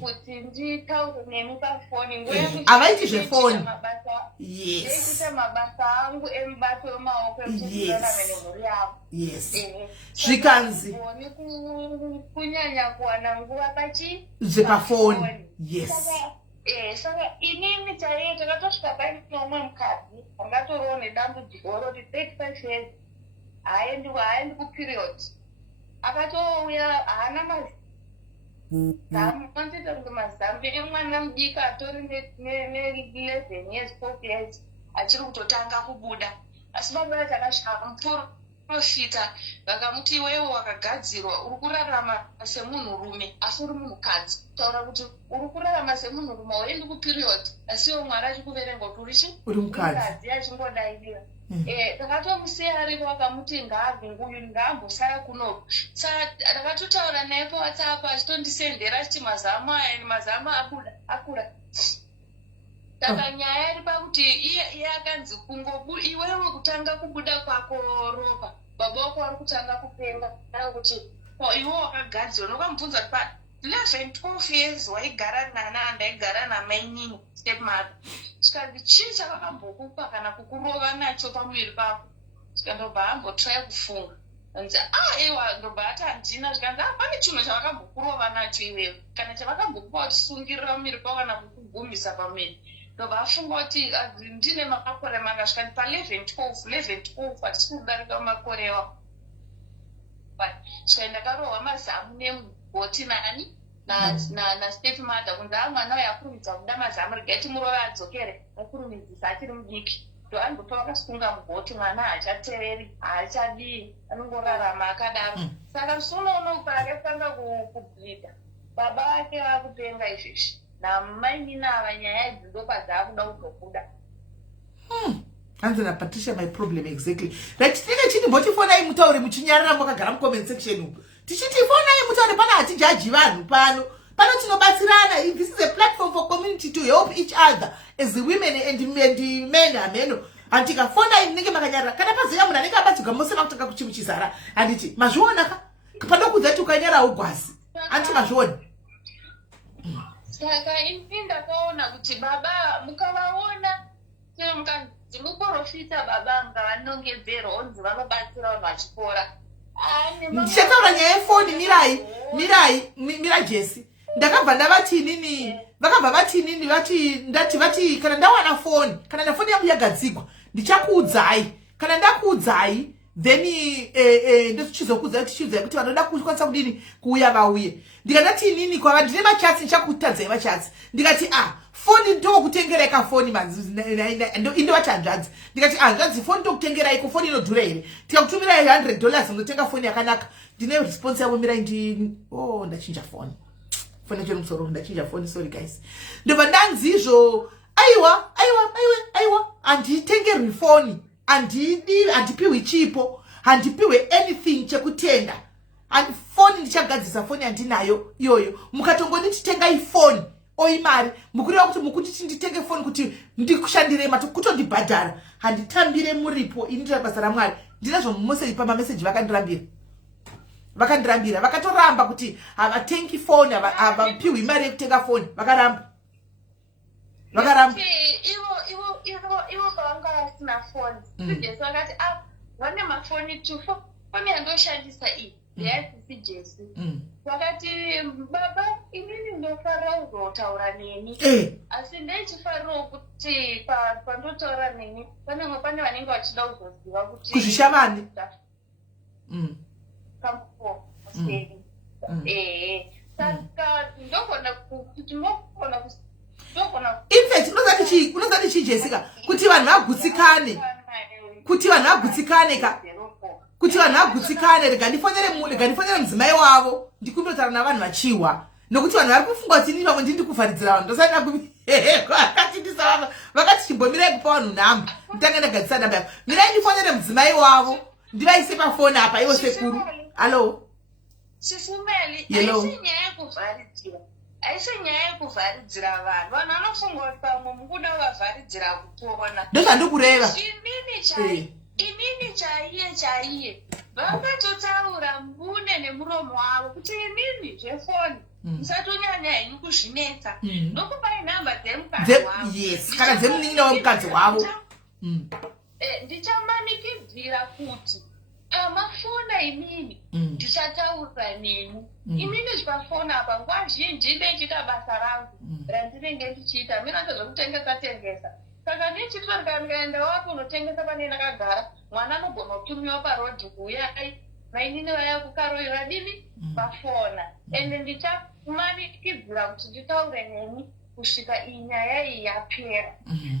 kuti nditaure nemi pafoni avaiti zvefoni ndoita mabasa angu emubato wemaoko ekutourarame nemhuri yavo zvikanzi kunyanya kuwana nguva zvepafoni saka inini chaiyo takatosvika paini nomwe mukadzi angatoriwo nedambudziko roti 35 years haaendi kuperiod akatouya haana mazamu antoita kunge mazambi emwana mudiki atori ne11 years 12 years achiri kutotanga kubuda asi baba vacho akasvika muprofita vakamuti iwewo wakagadzirwa uri kurarama semunhurume asi uri munhukadzi kutaura kuti uri kurarama semunhurume hauendi kuperiod asi iwo Mwari achikuverenga kuti uri mukadzi achingodairira takatomusiya aripo vakamuti ngaabve nguyu ngaambosara kunoku saka takatotaura naye paWhatsApp achitondisendera achiti mazamu aya mazamu akura saka nyaya iri pakuti iye akanzi iwewe kutanga kubuda kwako ropa baba wako vari kutanga kupenga kana kuti iwe wakagadzirwa nokamubvunza kuti pa 11-12 years waigara nana andaigara namainini stepmother chikanzi chii chavakambokupa kana kukurova nacho pamuviri pako chikandobva ambotrai kufunga anzi iwa ndobva ati handina zvikanzi pane chinhu chavakambokurova nacho iwewe kana chavakambokupa kutisungirira pamuviri pako kana kukugumisa pamuviri ndobva afunga kuti ndine makore mangasvikani pa11-12 hatisi kudarika makore ewa svika ndakarohwa mazamu nemugoti nani nastepmother kunzi mwana uyo akurumidza kuda mazamu regai timurove adzokere akurumidzisa achiri mudiki ndo andopa vakasunga mugoti mwana haachateereri haachadii anongorarama akadaro saka sunono paakatanga kubhidha baba vake vakupenga izvezvi namainini ava nyaya idzi ndopa dzaakuda kutobuda hanzi naPatricia my problem exactly right tinenge chini mbotifonai mutaure muchinyarara mwakagara mucomment section uku tichiti fonai mutaure pana hatijaji vanhu pano tinobatsirana. This is a platform for community to help each other as the women and men ameno antikafona inenge makanyarara kana pazoya munhu anenge abatsirwa mose makutanga kuchimuchizara handiti mazviona padokudza kuti ukanyara ugwasi anti mazviona. Saka ini ndakaona kuti baba mukavaona mukanzi muprofita baba ngavanongedzerwa onzi vanobatsira vanhu vachipora. Ndichataura nyaya yefoni mirai Jesi ndakabva ndavati nini vakabva vati nini vati kana ndawana foni kana ndafoni yangu yagadzikwa ndichakuudzai kana ndakuudzai then ndochizokuudzai kuti vanoda kukwanisa kudini kuuya vauye. Ndikati nini kwava ndine machatsi ndichakutadzai machatsi ndikati foni ndokutengereka foni indovati hanzvadzi ndikati hanzvadzi foni ndokutengera iko foni inodhura here tikakutumira $100 unotenga foni yakanaka ndine response yavo mirai ndachinja foni yacho musoro ndachinja foni sorry guys ndobva ndanzi izvo aiwa handitengerwi foni handipiwi chipo handipiwe anything chekutenda foni ndichagadzisa foni handinayo iyoyo mukatongonditi tengai foni oimari mukureva kuti mukuti nditenge foni kuti ndikushandire mato kutondibhadhara handitambire muripo initoita basa raMwari ndinazvo mumose pamameseji vakandirambira vakatoramba kuti havatengi foni havapiwi mari yekutenga foni vakaramba ivo pavanga vasina foni Jesu vakati vane mafoni tu foni yandoshandisa iyi yaisisi Jesu vakati baba inini ndofarira kuzotaura neni asi ndechifarirawo kuti pandotaura neni panenge pane vanenge vachida kuzoziva kuti kuzvishavani kampo sei saka ndogona kuti ndogona infact unozati chii Jessica kuti vanhu vagutsikane kuti vanhu vagutsikane ka kuti vanhu vagutsikane rega ndifonere mudzimai wavo ndikundotaura navanhu vachiwa nokuti vanhu vari kufunga kuti inini vamwe ndiri kuvharidzira vanhu ndosati vakati chimbomirai kupa vanhu nhamba nditange ndagadzisa nhamba yavo mirai ndifonere mudzimai wavo ndivaise pafoni apa ivo sekuru alo sifumeli aisi nyaya yekuvharidzira vanhu vanofunga kuti pamwe mukuda kuvavharidzira kupona ndozvandikureva inini chaiye vakatotaura mbune nemuromo wavo kuti inini zvefoni musatonyanya henyu kuzvinetsa nokupai nhamba dzemukadzi wavo kana dzemunin'ina wemukadzi wavo ndichamanikidzira kuti amafona inini ndichataura nemi inini zvipafona apa nguva zhinji ndechita basa rangu randinenge ndichiita miracho zvekutengesa saka ndichitorikaenda wapo unotengesa pane ndakagara mwana anogona kutumiwa parodhi kuuyai mainini vaya kukaroira dini pafona ende ndichamanikidzira kuti nditaure nemi kusvika iyi nyaya iyi yapera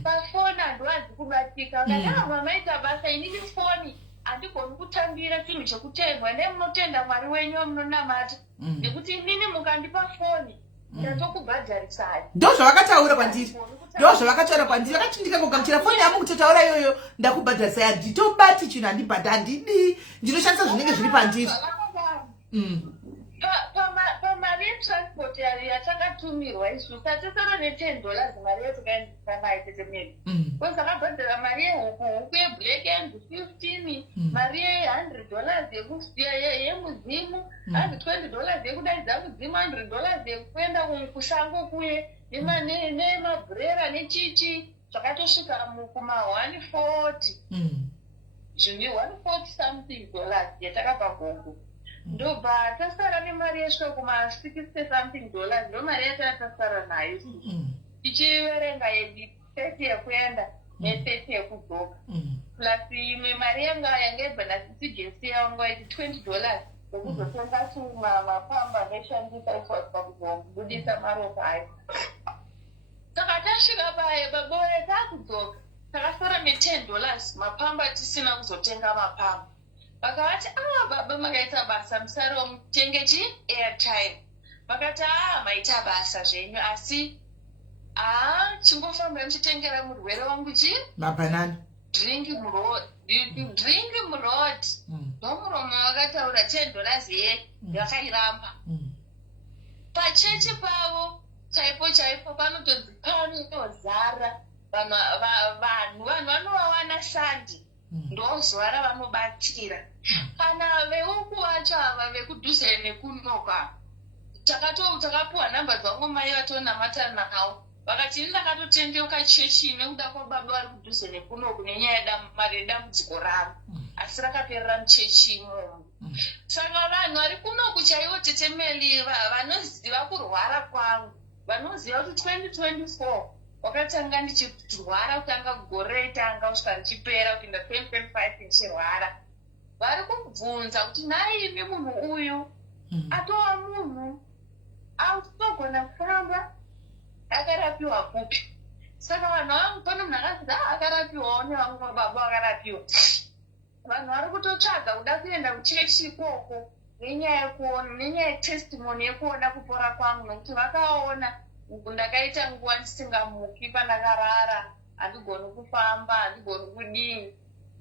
pafona ndoadzi kubatika kana mamaita basa inini foni handigoni kutambira chinhu chekutendwa nemunotenda mwari wenyu wamunonamata nekuti inini mukandipa foni ndatokubhadharisai ndozvavakataura kwandiri vakati ndikagogamuchira foni yamo kutotaura iyoyo ndakubhadharisai handitobati chinhu handibhadha handidi ndinoshandisa zvinenge zviri pandiri pamari yetransport yatangatumirwa isu tatisara $10 mari yatikaendesa nayo tetemeni kwezakabhadhara mari yehuku yebhuleki yangu 15 mari $100 yemuzimu hanzi $20 yekudaidza muzimu $100 yekuenda kushango kuye nemabhurera nechichi zvakatosvika kuma-140 zvimbi 140 something dollars yatakapa gogo ndobva tasara nemari yesvika kuma-60 something dollars ndo mari yatatasara nayo tichiverenga yedu 30 yekuenda ne30 yekudzoka plus imwe mari yanga ibva nasitijensi yangu yaiti $20 okuzotenga mapamba neshandisa pakuzobudisa maropa ayo saka tasvika paye baboye takudzoka takasara ne$10 mapamba tisina kuzotenga mapamba vakavati baba makaita basa musaro mutenge airtime vakati maita basa zvenyu asi chingofamba muchitengera murwere wangu mabhanana drink murod nomuromo vakataura $10 ye yakairamba pachechi pavo chaipo panotonzi panozara vanhu vanovawana sandi ndozuva ravanobatira kana veuku vacho ava vekudhuze nekunoka takapuwa nhamba dzangu mai vatonamata nawo vakati ini ndakatotendeuka chechi nekuda kwababa vari kudhuze nekunoku nenyaya mari yedambudziko ravo asi rakaperera muchechi imomo saka vanhu vari kunoku chaivo tetemeli vanoziva kurwara kwangu vanoziva kuti 2024 wakatanga ndichirwara kutanga gore itanga kusvika richipera kupinda 2025 ndichirwara vari kubvunza kuti naimi munhu uyu atova munhu atogona kufamba akarapiwa kupi saka vanhu vangu pano munhu akaziti akarapiwawo nevamwe baba vakarapiwa vanhu vari kutotsvaga kuda kuenda kuchechi ikoko nenyaya yetestimoni yekuona kupora kwangu nokuti vakaona ndakaita nguva ndisingamuki pandakarara handigoni kufamba handigoni kudini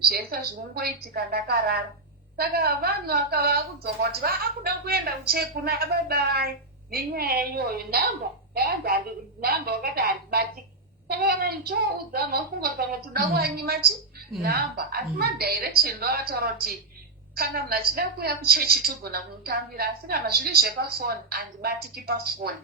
zvese zviringoitika ndakarara saka vanhu vakava kudzoka kuti vaakuda kuenda kuna babai nenyaya iyoyo nhamba vakati handibatiki saka vana ndichoudza mafunga pamwe toda kuwanyima nhamba asi madirection ndovataura kuti kana munhu achida kuuya kuchechi togona kumutambira asi kana zviri zvepafoni handibatiki pafoni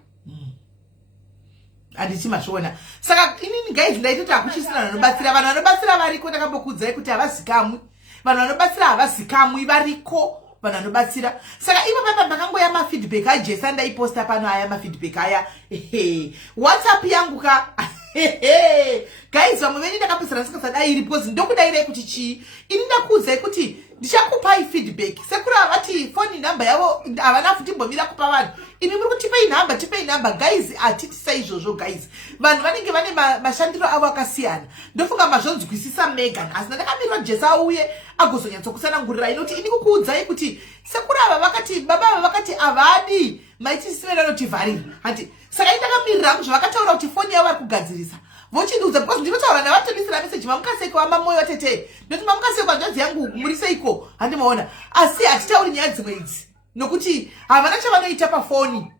handisi mazviona saka inini guys ndaitoti hakuchisina vanhu vanobatsira vanhu vanobatsira variko ndakambokuudzai kuti havazikamwi vanhu vanobatsira havazikamwi variko vanhu vanobatsira. Saka ipo papa pakangoya mafeedback ajesa ndaiposta pano aya mafeedback aya. WhatsApp yangu ka guys vamwe venyu ndakapesera ndisikasadai iri because ndokudairai kuti chii. Ini ndakuudzai kuti ndichakupai feedback sekuru avati phone number yavo havana kutimbomira kupa vanhu. Ini muri kuti tipei number guys. Atitisa izvozvo guys. Vanhu vanenge vane mashandiro avo akasiyana. Ndofunga mazvonzwisisa Megan asi ndakamirwa Jesa auye agozonyatsokusanangurira inoti ini kukuudzai kuti sekuru ava vakati baba ava vakati avadi maitisivera notivharira. Hati saka indakamirira zvavakataura kuti phone yavo vari kugadzirisa. Vochindiudza because ndinotaura navatonisira message mamukaseko wamamoyo tete. Ndoti mamukaseko hanzvadzi yangu muriseiko handimaona. Asi hatitauri nyaya dzimwe idzi. Nokuti havana chavanoita pafoni.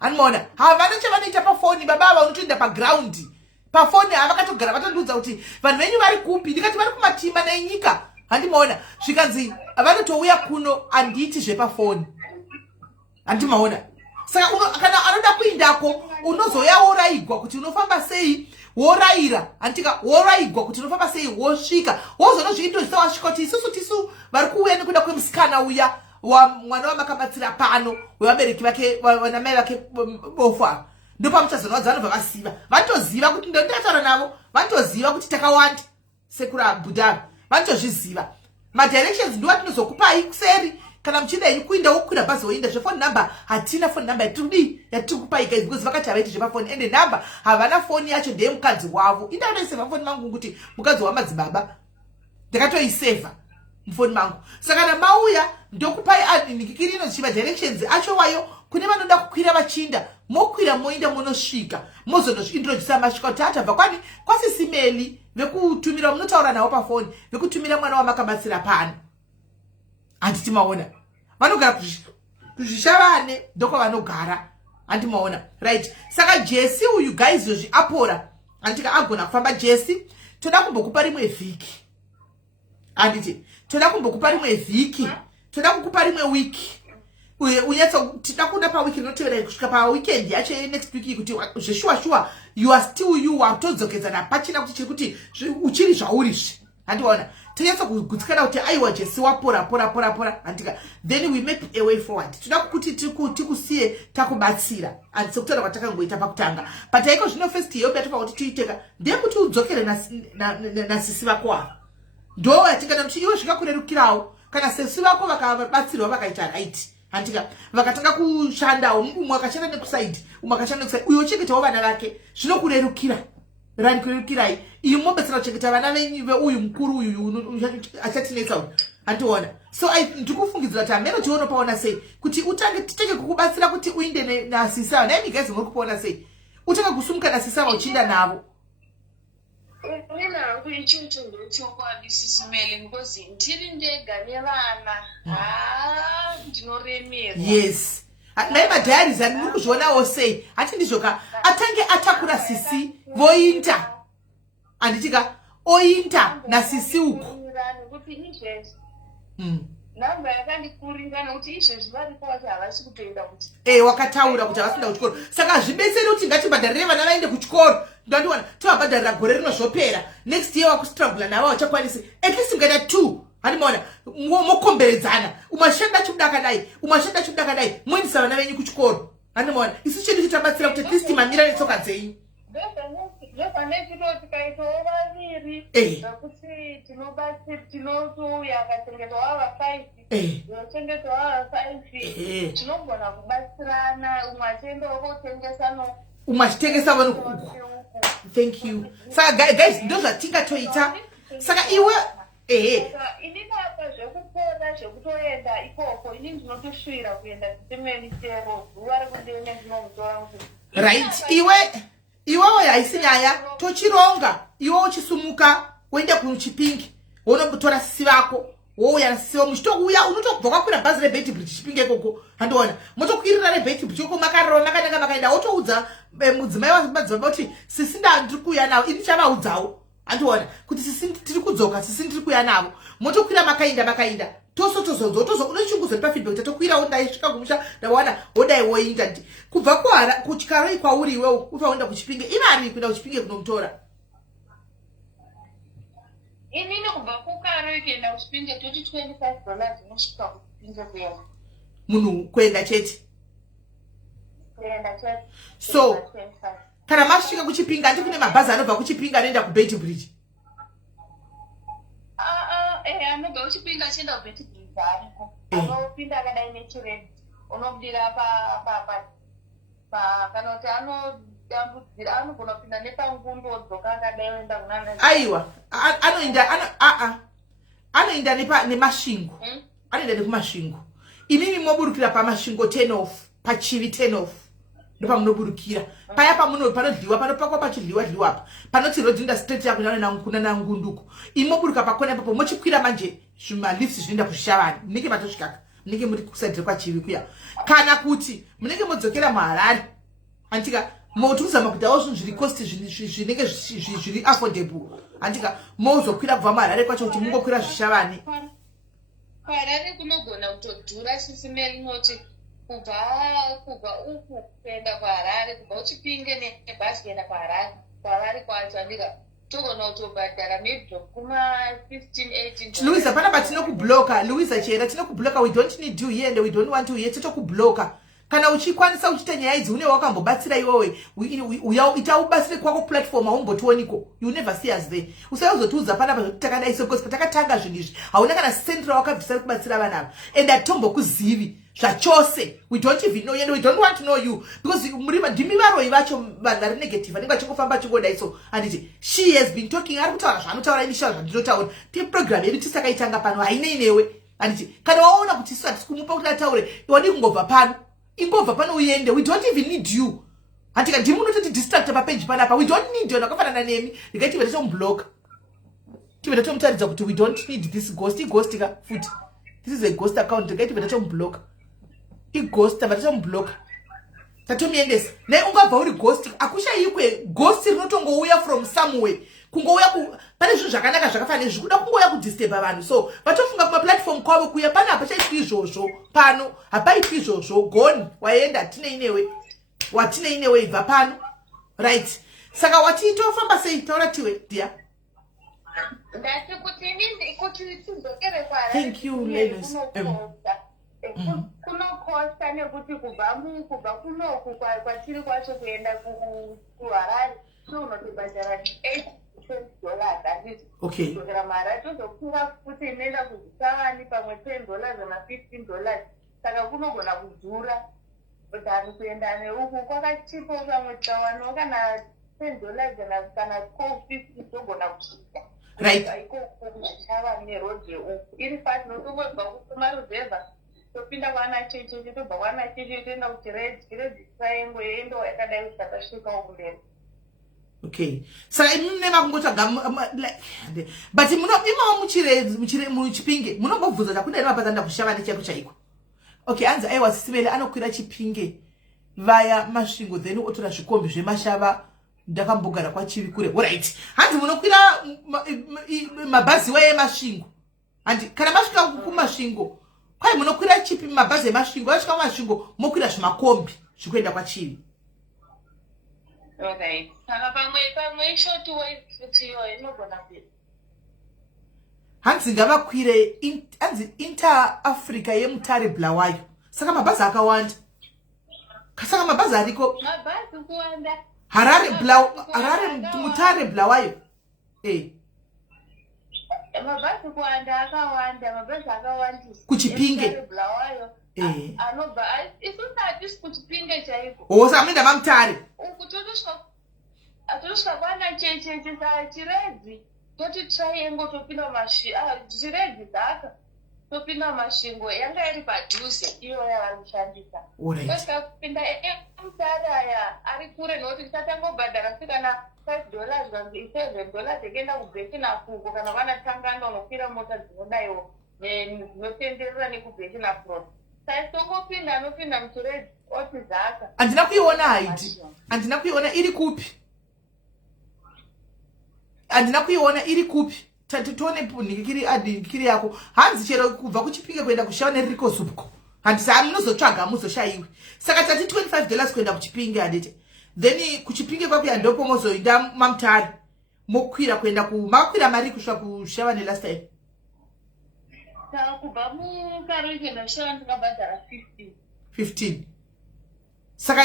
Handimaona. Havana chavanoita pafoni baba ava unotoenda paground. Pafoni havakatogara vatondiudza kuti vanhu venyu vari kupi. Ndikati vari kumatimba nenyika. Handimaona. Zvikanzi vanotouya kuno handiti zvepafoni. Handimaona. Saka kana anoda kuindako unozoya woraigwa kuti unofamba sei. Woraira antika woraigwa kuti unofamba sei wosvika wozono zviitozisa wasvika kuti tisu vari kuuya nekuda kwemusikana uya mwana wamakabatsira pano wevabereki vake vanamai vake bofa. Ndopamuchazonwadza vanobva vasiva vatoziva kuti ndondataura navo vatoziva kuti takawanda sekura budhara vanotozviziva. Madirections ndo atinozokupai kuseri kana muchida yenyu kuinda wokwira bhazi woinda zvefone number. Hatina phone number yatiri kupai guys because vakati havaiti zvepafoni ende number havana phone yacho ndeyemukadzi wavo. Indaunoiseva mufoni mangu kuti mukadzi wamadzibaba ndakatoiseva mufoni mangu. Saka kana mauya ndokupai nikikirino chiva directions acho wayo kune vanoda kukwira vachinda mokwira moinda monosvika mozonozviintroducisa masvika kuti atabva kwani kwasisimeli vekutumira munotaura navo pafoni vekutumira mwana wamakabatsira pano. Handiti maona vanogara kuzvishavane ndoko vanogara. Handimaona right. Saka Jesi uyu guys yozvi apora handika agona kufamba. Jesi toda kumbokupa rimwe vhiki. Handiti toda kumbokupa rimwe vhiki. Toda kukupa rimwe wiki. Tida kuda pawiki rinotevera kusvika paweekend yacho next week kuti zveshuwa you are still you watodzokedzana pachina kuti chiri kuti uchiri zvaurizvi. Handiona tonyatsa kugutsikana kuti aiwa Jesi wapora handika then we make a way forward. Toda kuti tikusiye takubatsira and sekutaura kwatakangoita pakutanga but aiko zvino first year yatopa kuti tuiteka ndekuti udzokere nasisi vako ava ndo yatingana kuti iwe zvikakurerukirawo kana sisi vako vakabatsirwa vakaita right. Handika vakatanga kushandawo umwe akashanda nekusaidi umwe akashanda nekusaidi uyo uchengetawo vana vake zvinokurerukira rani kurerukirai iyo mobetsera kuchengeta vana venyu veuyu mukuru uyu achatinetsa uyu. Handiona so ndikufungidzira kuti hameno tionopaona sei kuti titenge kukubatsira kuti uinde nasisava naimi guys muri kupaona sei utenge kusumuka nasisava uchiinda navo. Mina hangu ichicho ndochokwadisimele because ndiri ndega nevana ndinoremera. Yes. Nai madhiaries ani muri kuzvionawo sei hati ndizvoka atange atakura sisi voinda handitika oinda nasisi uko. Namba yakandikurira nokuti izvezvi varipo vati havasi kutoenda kuti wakataura kuti havasi kuenda kuchikoro saka zvibetseri kuti ngatibhadharire vana vaende kuchikoro. Ndandiona tovabhadharira gore rino zvopera next year wakustrugula navo vachakwanisi at least mkaita 2. Handimaona mokomberedzana umashanda chimudaka dai moendesa vana venyu kuchikoro. Handimaona isu chedu chitabatsira kuti at least mamira netsoka dzenyu. zvepanechito tikaitawo vaviri zvokuti tinotouya akachengetwa vava 5 zochengetwa vava 5 tinogona kubatsirana umwe achiendawo kotengesa umwe achitengesa vanhu. Thank you. Saka guys ndo zvatingatoita saka iwe ini papa zvekupona zvekutoenda ikoko ini ndinotosvira kuenda kutemeni chero zuva rekundeene ndinomutora kuti right. Iwewe haisi nyaya tochironga iwe uchisumuka uende kuchipingi wonotora sisi vako wouya nasisi muchitouya unotobva kwakwira bhazi rebheti bridge chipingi ikoko. Handiona motokwirira rebheti bridge uko makarova makananga makaenda wotoudza mudzimai wamadzibaba kuti sisi ndiri kuuya navo ini chavaudzawo. Handiona kuti sisi tiri kudzoka sisi ndiri kuuya navo motokwira makainda tosozonzo unochinguzwa pafeedback tatokwirawo ndaisvika kumusha ndawana wodai woinda kubva kuchikaro ikwauri iwewo utoenda kuchipinge ivari kuenda kuchipinge kunomutora. inini kubva kukaro kuenda kuchipinge toti $25 unosvika kuchipinge kuenda munhu kuenda chete. kuenda chete. So 25. kana masvika kuchipinga andi kune mabhazi anobva kuchipinga anoenda kuBeitbridge. Anobva kuchipinga achienda kuBeitbridge ariko. Anopinda akadai neChiredzi. Unobudira kana kuti anodambudzira anogona kupinda nepangundo odzoka akadai oenda kunana. Aiwa, anoenda nemasvingo. Anoenda nekumasvingo. Imimi moburukira pamasvingo 10 off, pachivi 10 off. Ndopamunoburukira. Paya panodliwa, panopakwa pachidliwa apa. Panoti rodinda straight yako kuna nangunduko. Imoburuka pakona ipapo mochikwira manje zvima lifts zvinoenda kuShavani. Munenge matosvika. Munenge muri kusadira kwachivi kuya. Kana kuti munenge modzokera muHarare. Antika motuzama kudawo zvinhu zviri cost zvinenge zviri affordable. Antika mozokwira kubva muHarare kwacho kuti mungokwira zviShavani. Harare kunogona kutodhura sisimeli noti kubva uku kuenda kuHarare kubva uchipinge nebhazi kuenda kuHarare kwacho andika togona kutobhadhara maybe kuma 15-18. Louisa panapa tinokubloka. Louisa chera tinokubloka. We don't need you here and we don't want you here. Totokubloka. Kana uchikwanisa uchita nyaya idzi une wakambobatsira iwewe itaubasire kwako platform aumbotioniko. You never see us there. Usayozotiudza panapa kuti takadai because patakatanga zvinhu izvi hauna kana central wakabvisa kubatsira vana ava and atombokuzivi zvachose. We don't even know you and we don't want to know you because ndimi varoi vacho vanhu vari negative vanenge vachingofamba chingodai so anditi she has been talking ari kutaura zvaanotaura initial zvandinotaura program yedu tisakaitanga pano hainei newe anditi kana waona kuti isu hatisi kumupa kuti ataure iwadi kungobva pano ingobva pano uende. We don't even need you. Antika ndimu unototi distract page panapa. We don't need you. Nakafanana nemi. Ndikaiti veta tomblock. Tiveta tomutaridza kuti we don't need this ghost. Ghost ka futhi. This is a ghost account. Ndikaiti veta tomblock. Ghost veta tomblock. Tatomiendesa. Ne ungabva uri ghost. Akushayikwe ghost rinotongouya from somewhere. Kungouya pane zvinhu zvakanaka zvakafanana zvikuda kungouya kudisturb vanhu. So vatofunga kuma platform kwavo kuya pana hapachaitwi izvozvo pano hapaitwi izvozvo gone waenda watine inewe ibva pano right. Saka wachitofamba sei taura tiwe dia. Ndati kuti tidzokere kwaHarare. Thank you ladies. Kunokosta nekuti kubva kunoku kwatiri kwacho kuenda kuHarare so unotibhadhara $8 handiti. Okay. Kuzokera mara tozokura futi inoenda kuZiShavani pamwe $10 na $15. Saka kunogona kudhura tani kuenda neuku kwakachipo pamwe tawano kana $10 kana $4.50 togona kusvika. Right. Iko kuZiShavani nerodhi uku iri fast notongobva kumaruzevha topinda kwana cheche tobva kwana cheche toenda kuChiredzi triangle yendo yakadai kusakasvika kumberi. Okay. Saka imune makungotsvaga but imawo muchipinge munombobvunza chakudai mapatanda kuShavani chaiko chaiko. Okay, anzi aiwa sisimele anokwira Chipinge vaya masvingo then otora zvikombi zvemashava ndakambogara kwachivi kure. Alright. Hanzi munokwira mabhazi waye masvingo. Handi kana masvika kumasvingo kwai munokwira chipi mabhazi emasvingo asvika kumasvingo mokwira zvimakombi zvikuenda kwachivi. Okay. Saka pamwe short way futi yo inogona kuita. Hanzi ngavakwire hanzi Inter Africa yeMutare Bulawayo. Saka mabhazi akawanda. Saka mabhazi ariko mabhazi kuwanda. Harare Mutare Bulawayo. Mabhazi kuwanda akawanda mabhazi akawandisa. Kuchipinge. Bulawayo. Anobva isosati kuchipinge chaiko. Osa amenda mamutare. Atosvika kwana cheche Chiredzi toti triangle topinda Chiredzi dzaka topinda masvingo yanga iri padhuze iyo yavari kushandisa. Tosvika kupinda eMutare aya ari kure nokuti tisatangobhadhara kana $5 kanzi $7 tekuenda kuBurkina Faso kana vana Tangana unokwira mota dzinodaiwo dzinotenderera nekuBurkina Faso. Saitongopinda anopinda muChiredzi oti dzaka. Andina kuiona haiti. Andina kuiona iri kupi. Andina kuiona iri kupi. Tatitone ndikiri yako. Hanzi chero kubva kuchipinge kuenda kuShavani riko zupko. Handisa munozotsvaga muzoshaiwe. Saka tati $25 kuenda kuchipinge adete. Then kuchipinge kwakuya ndopo mozoenda mamutare. mokwira kuenda makwira mari kusvika kushava nelast time kubva mukari kuenda kushava ndakabhadhara 15 saka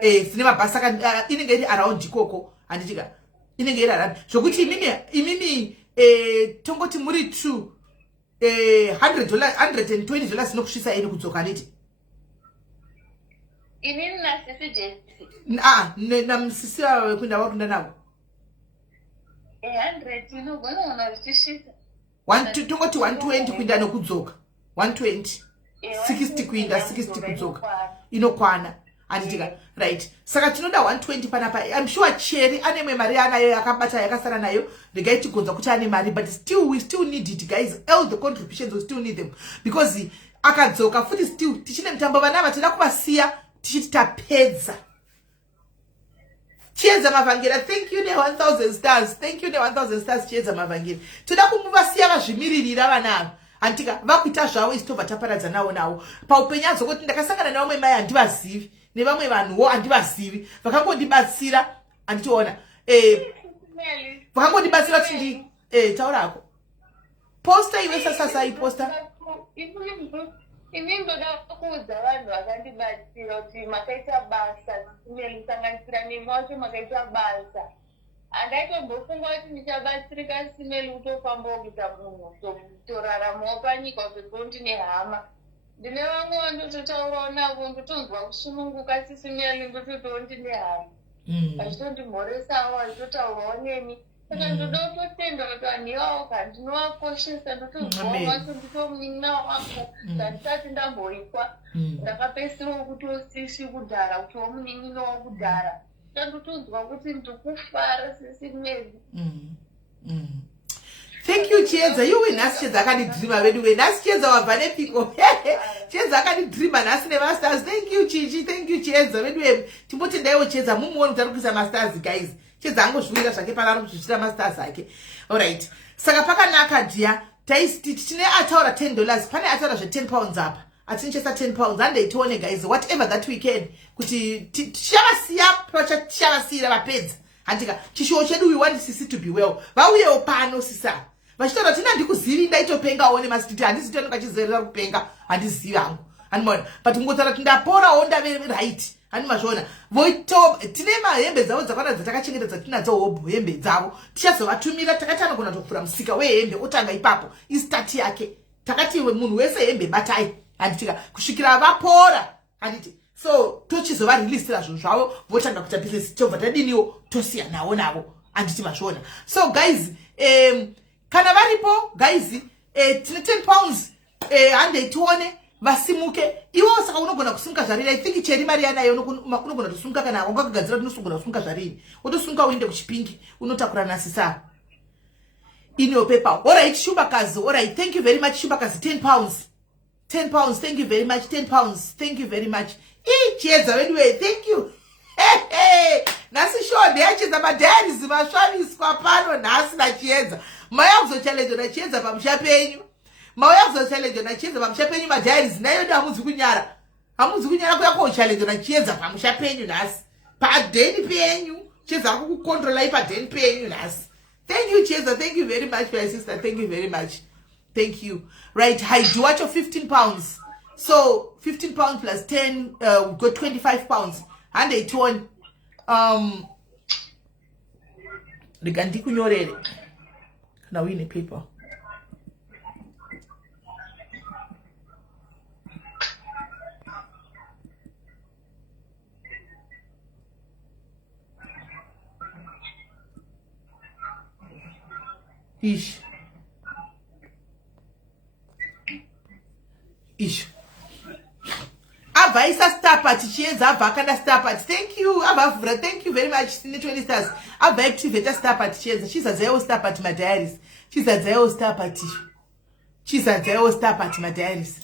dzine mabhasi saka inenge iri around ikoko handitika inenge iri around zvokuti imimi tongoti muri 2 $120 zinokusvisa ine kudzoka neti inini nasisi jesi namusisi wekuenda wakunda navo 100 inogona ona zvichisvisa tongoti 120 kuinda nokudzoka 120 60 kuinda 60 kudzoka inokwana handitika right saka tinoda 120 panapa. I'm sure Cherry ane mwe mari anayo yakabata yakasara nayo regai tigonza kuti ane mari, but still we still need it guys. All the contributions we still need them because akadzoka futi still tichine mutambo vana vatida kuvasiya tichiti tapedza. Chiedza Mavangeri, thank you ne 1000 stars. Thank you ne 1000 stars Chiedza Mavangeri. Toda kumuvasiya vazvimiririra vana antika vakuita zvavo isitobva taparadza nawo paupenyu azokoti ndakasangana navamwe mai handivazivi nevamwe vanhuwo handivazivi vakangondibatsira handitiona vakangondibatsira kuti taurako posta iwe sasasai posta ini ndoda kuudza vanhu vakandibatsira kuti makaita basa kusanganisira nemi wacho makaita basa. Andaitombofunga kuti ndichabatsirika Simeli kutofamba kuita munhu toraramawo panyika kuti ndine hama. Ndine vamwe vandototaurawo navo ndotonzwa kusununguka Simeli ndototawo ndine hama. Achitondimhoresawo achitotaurawo nemi. Saka ndoda kutotenda kuti vanhu ivavo kandinovakoshesa ndotozwawo macho nditomunin'ina wako ndandisati ndamboitwa. Ndakapedzisirawo kutosisi kudhara kutiwo munin'ina wakudhara. Thank you Chiedza. You win us Chiedza akanidreama vedu we nasi Chiedza wabva nepiko. Chiedza akanidreama nasi nemasters. Thank you Chichi. Thank you Chiedza vedu we timbotendaiwo Chiedza mumuoni kuti ari kuisa masters guys. Chiedza angozvivira zvake pano ari kuzvitsira masters ake. Alright. Saka pakanaka dia tine ataura $10 pane ataura zve £10 apa. Atinchesa £10 handeitione guys whatever that we can kuti tichavasiya tichavasiyira vapedza handika chishuwo chedu we want sisi to be well vauyewo pano sisa vachitaura tina ndikuzivi ndaitopengawo nemasititi handisi tononga chizerera kupenga handizivi hangu handimona but ngotaura kuti ndaporawo ndave right handimazviona voito tine mahembe dzavo dzakwana dzatakachengetedza tinadzo hobho hembe dzavo tichazovatumira takati anogona tokuvhura musika wehembe otanga ipapo istati yake takati munhu wese hembe batai handitika kusvikira vapora handiti so tochizovarilistira zvinhu zvavo votanga kuita business tobva tadiniwo tosiya nawo navo handiti mazviona. So guys kana varipo guys tine £10 handei tione vasimuke iwo saka unogona kusimuka zvarini. I think Cherry mari yanayo unogona kutosimuka kana ungakugadzira kuti unosogona kusimuka zvarini wotosimuka uinde kuchipingi unotakura nasisa in your paper. Alright Shumbakazi, alright, thank you very much Shumbakazi. £10, thank you very much. £10, thank you very much. Chiedza anyway, thank you. Hey, nasi shode yachiedza madhairies masvaviswa pano nhasi nachiedza. Mauya kuzochallenge nachiedza pamusha penyu. Mauya kuzochallenge nachiedza pamusha penyu madhairies nayo ndo hamudzi kunyara. Hamudzi kunyara kuya kochallenge nachiedza pamusha penyu nhasi. Padheni penyu. Chiedza ari kukukontrola ipadheni penyu nhasi. Thank you Chiedza, thank you very much my sister. Thank you very much. Thank you. Right, Haidi wacho £15. So 15 plus 10 we got £25. And they turn ndikunyorere now in a paper. Ish. Avaisa star party Chiedza avakanda star party. Thank you Abavura, thank you very much. 20 stars. Ava activate star party Chiedza. Chizadzayo star party my diaries. Chizadzayo star party. Chizadzayo star party my diaries.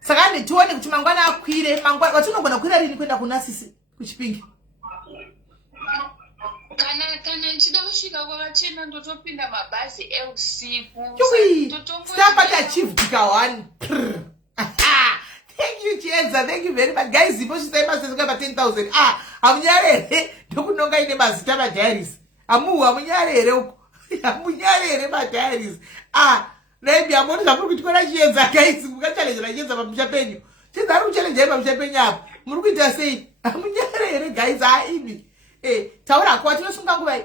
Saka nditione kuti mangwana akwire mangwana watinogona kukwira rini kwenda kuna sisi kuchipingi. Kana nchida kusvika kwavachena ndotopinda mabhazi eusiku. Star party achieved dika 1. Thank you Chiedza, thank you very much guys. Ipo chisai masters kwa 10,000. Amunyarere ndokunonga ine mazita ma diaries. Hamunyarere uko. Hamunyarere madiaries. Maybe amoni zvamuri kutikora chiedza guys. Mukachallenge chiedza pamusha penyu. Chiedza ari kuchallenge pamusha penyu apo. Muri kuita sei? Hamunyarere guys. Ibi. Taura kwa tinosunga nguva.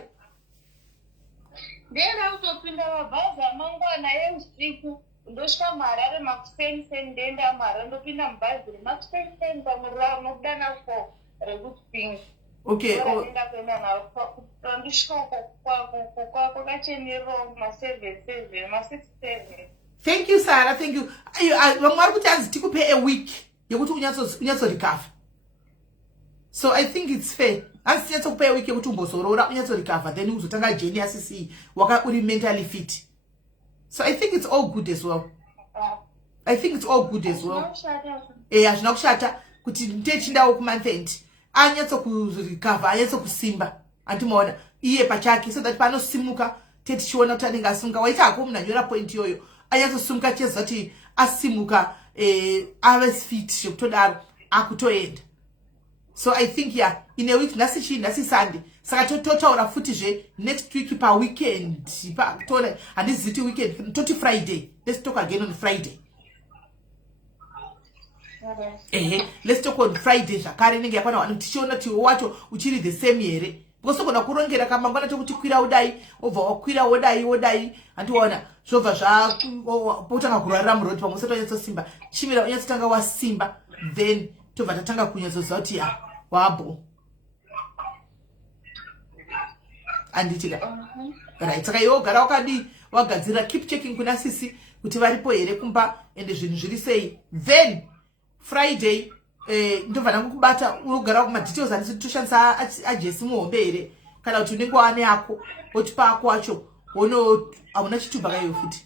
Ndenda kutopinda mabhazi amangwana eusiku. Ndosvika muHarare makuseni ndenda muHarare ndopinda mubhazi remakuseni pamurara nokudana 4 rekupinga. Okay. Ndenda kuenda navo ndosvika kwakachenerera ma7 Thank you, Sarah. Thank you. Vamwe vari kuti anzi tikupe a week yekuti unyatsorecover. So I think it's fair. Anzi tinyatsokupa a week yekuti umbozorora unyatsorecover then uzotanga journey yaCC uri mentally fit. So I think it's all good as well. Hazvina kushata kuti ndechindawo kumonth end anyatsokurecover anyatsokusimba andimaona iye pachake so that panosimuka tichiona kuti anenge asimuka waita hako munhu anyora point iyoyo anyatsosimuka chezati asimuka ave fit zvekutodaro akutoenda. So I think in a week nhasi Sunday saka totaura futizve next week pa weekend toona handiziti weekend toti Friday. Let's talk again on Friday. Let's talk on Friday zvakare inenge yakwana vanhu tichiona kuti wacho uchiri the same here because kona kurongera kamangwana tokuti kwira udai obva wakwira wodai andiwaona zvobva zvapotanga kurarira muroti pamwe usati wanyatsosimba chimira unyatsotanga wasimba then tobva tatanga kunyatsoziva kuti wabo anditika right. Saka iwe ugara wagadzira keep checking kuna sisi kuti varipo here kumba ende zvinhu zviri sei then Friday ndobva ndangokubata unogara kumadetails andisi toshandisa ajesi muhombe here kana kuti unenge wane yako otipa ako wacho hauna chitupa kaiwe futi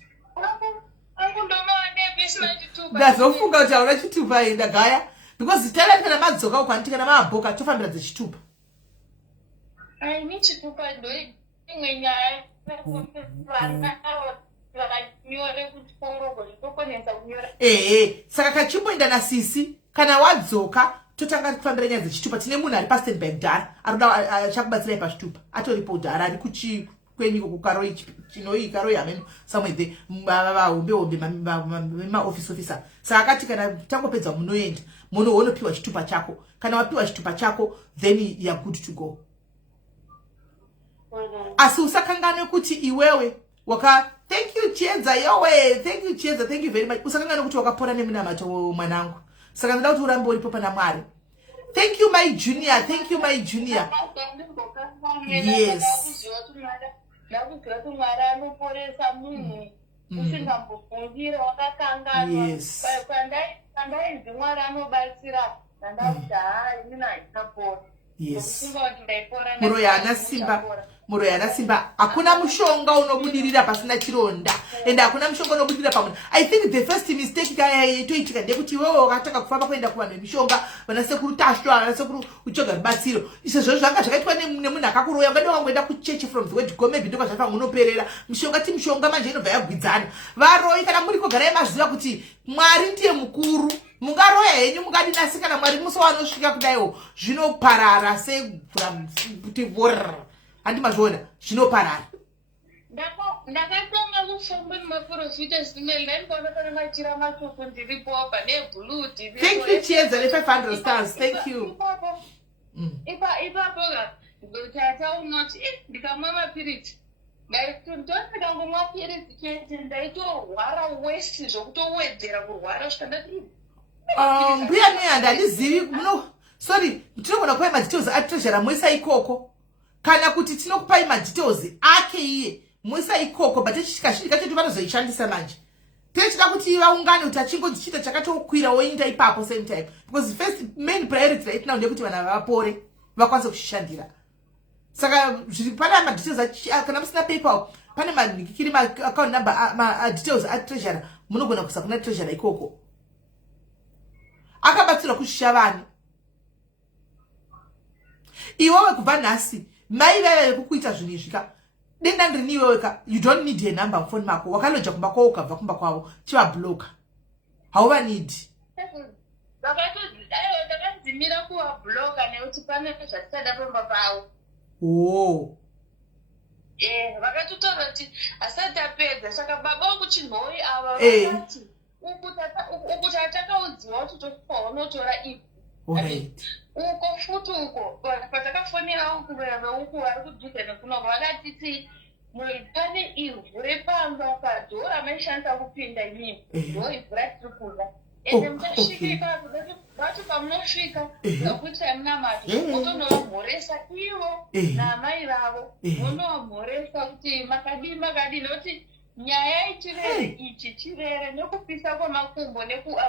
ndazofunga kuti hauna chitupa ndagaya because talent kana madzoka ukwanti kana maabhoka tofambira dzechitupa aini chitupa ndo imwe nyaya saka kachimboenda nasisi kana wadzoka totanga kufambira nyaya dzechitupa. Tine munhu ari pastanby kudhara aroda achakubatsirai pachitupa atoripo kudhara ari kwenyiko kukaroi chinoi karoi hameno somewhere there vahombe maoffice officer. Saka akati kana tangopedza munoenda munopiwa chitupa chako. Kana wapiwa chitupa chako then you are good to go. Asi usakangane kuti iwewe thank you Chiedza yowe, thank you Chiedza, thank you very much. Usakangane kuti wakapora nemunamato mwanangu. Saka ndoda kuti urambe uripo pana Mwari. Thank you my junior, thank you my junior. Yes. Yes. Yes. Muro yana simba hakuna mushonga unobudirira pasina chironda and hakuna mushonga unobudirira pamunhu. I think the first mistake toitika ndekuti wewe wakataka kufamba kuenda kuvanhu vemishonga vanasekuru Tashwa vanasekuru uchoga rubatsiro izvo zvanga zvakaitwa nemunhu akakuroya ungade wangoenda kuchechi from the word go maybe ndokwa zvafanga unoperera mishonga ti mishonga manje inobva yagwidzana varoyi kana muri kogarai maziva kuti Mwari ndiye mukuru mungaroya henyu mungadinasi kana Mwari musi wanosvika kudaiwo zvinoparara sekuti vorr andimazviona zvinoparara. Ndakatanga kufamba nemaprofita zimwe ndaimboona kana machira mashoko ndiripo apa neblue TV. Thank you Chiedza le 500 stars. Thank you. Ipapo tata unoti ndikamwa mapiriti ndikangomwa piriti chete ndaitorwara wesi zvokutowedzera kurwara zvikandati mbuya mweya ndandizivi sorry tinogona kupai madetails atreasure muisa ikoko kana kuti tinokupai madetails ake iye muisa ikoko but kazhinji kacho vanozoishandisa manje tichida kuti vaungane kuti achingodzichita chakatokwira woinda ipapo same time because first main priority right now ndekuti vanhu vapore vakwanise kushandira. Saka pana madetails kana musina PayPal pane manikiri account number details atreasure munogona kuisa kuna treasure ikoko akabatsira kushisha vanhu. Iwewe kubva nhasi mai vaya vekukuita zvinhu izvika denda ndirini iweweka you don't need a number phone mako wakaloja kumba kwavo ukabva kumba kwavo chivabloka hauva need. Ndakadzimira kuvabloka nekuti pane zvatisada pamba pavo. vakatotaura kuti asati apedza saka baba vekuchinhoi ava vakati uku tatakaudziwa kuti tosvika unotora ifu uko futi uko patakafonera uku veuku vari kudhuze nekuno vakatiti pane ivhu repamba padhoo ramaishandisa kupinda nyimo ndo ivhu ratiri kuda ende muchasvika ipapo vacho pamunosvika gakuitai munamato motonovamhoresa ivo naamai vavo monovamhoresa kuti makadii nokuti nyaya ichirere ichi chirere nekupisa kwamakumbo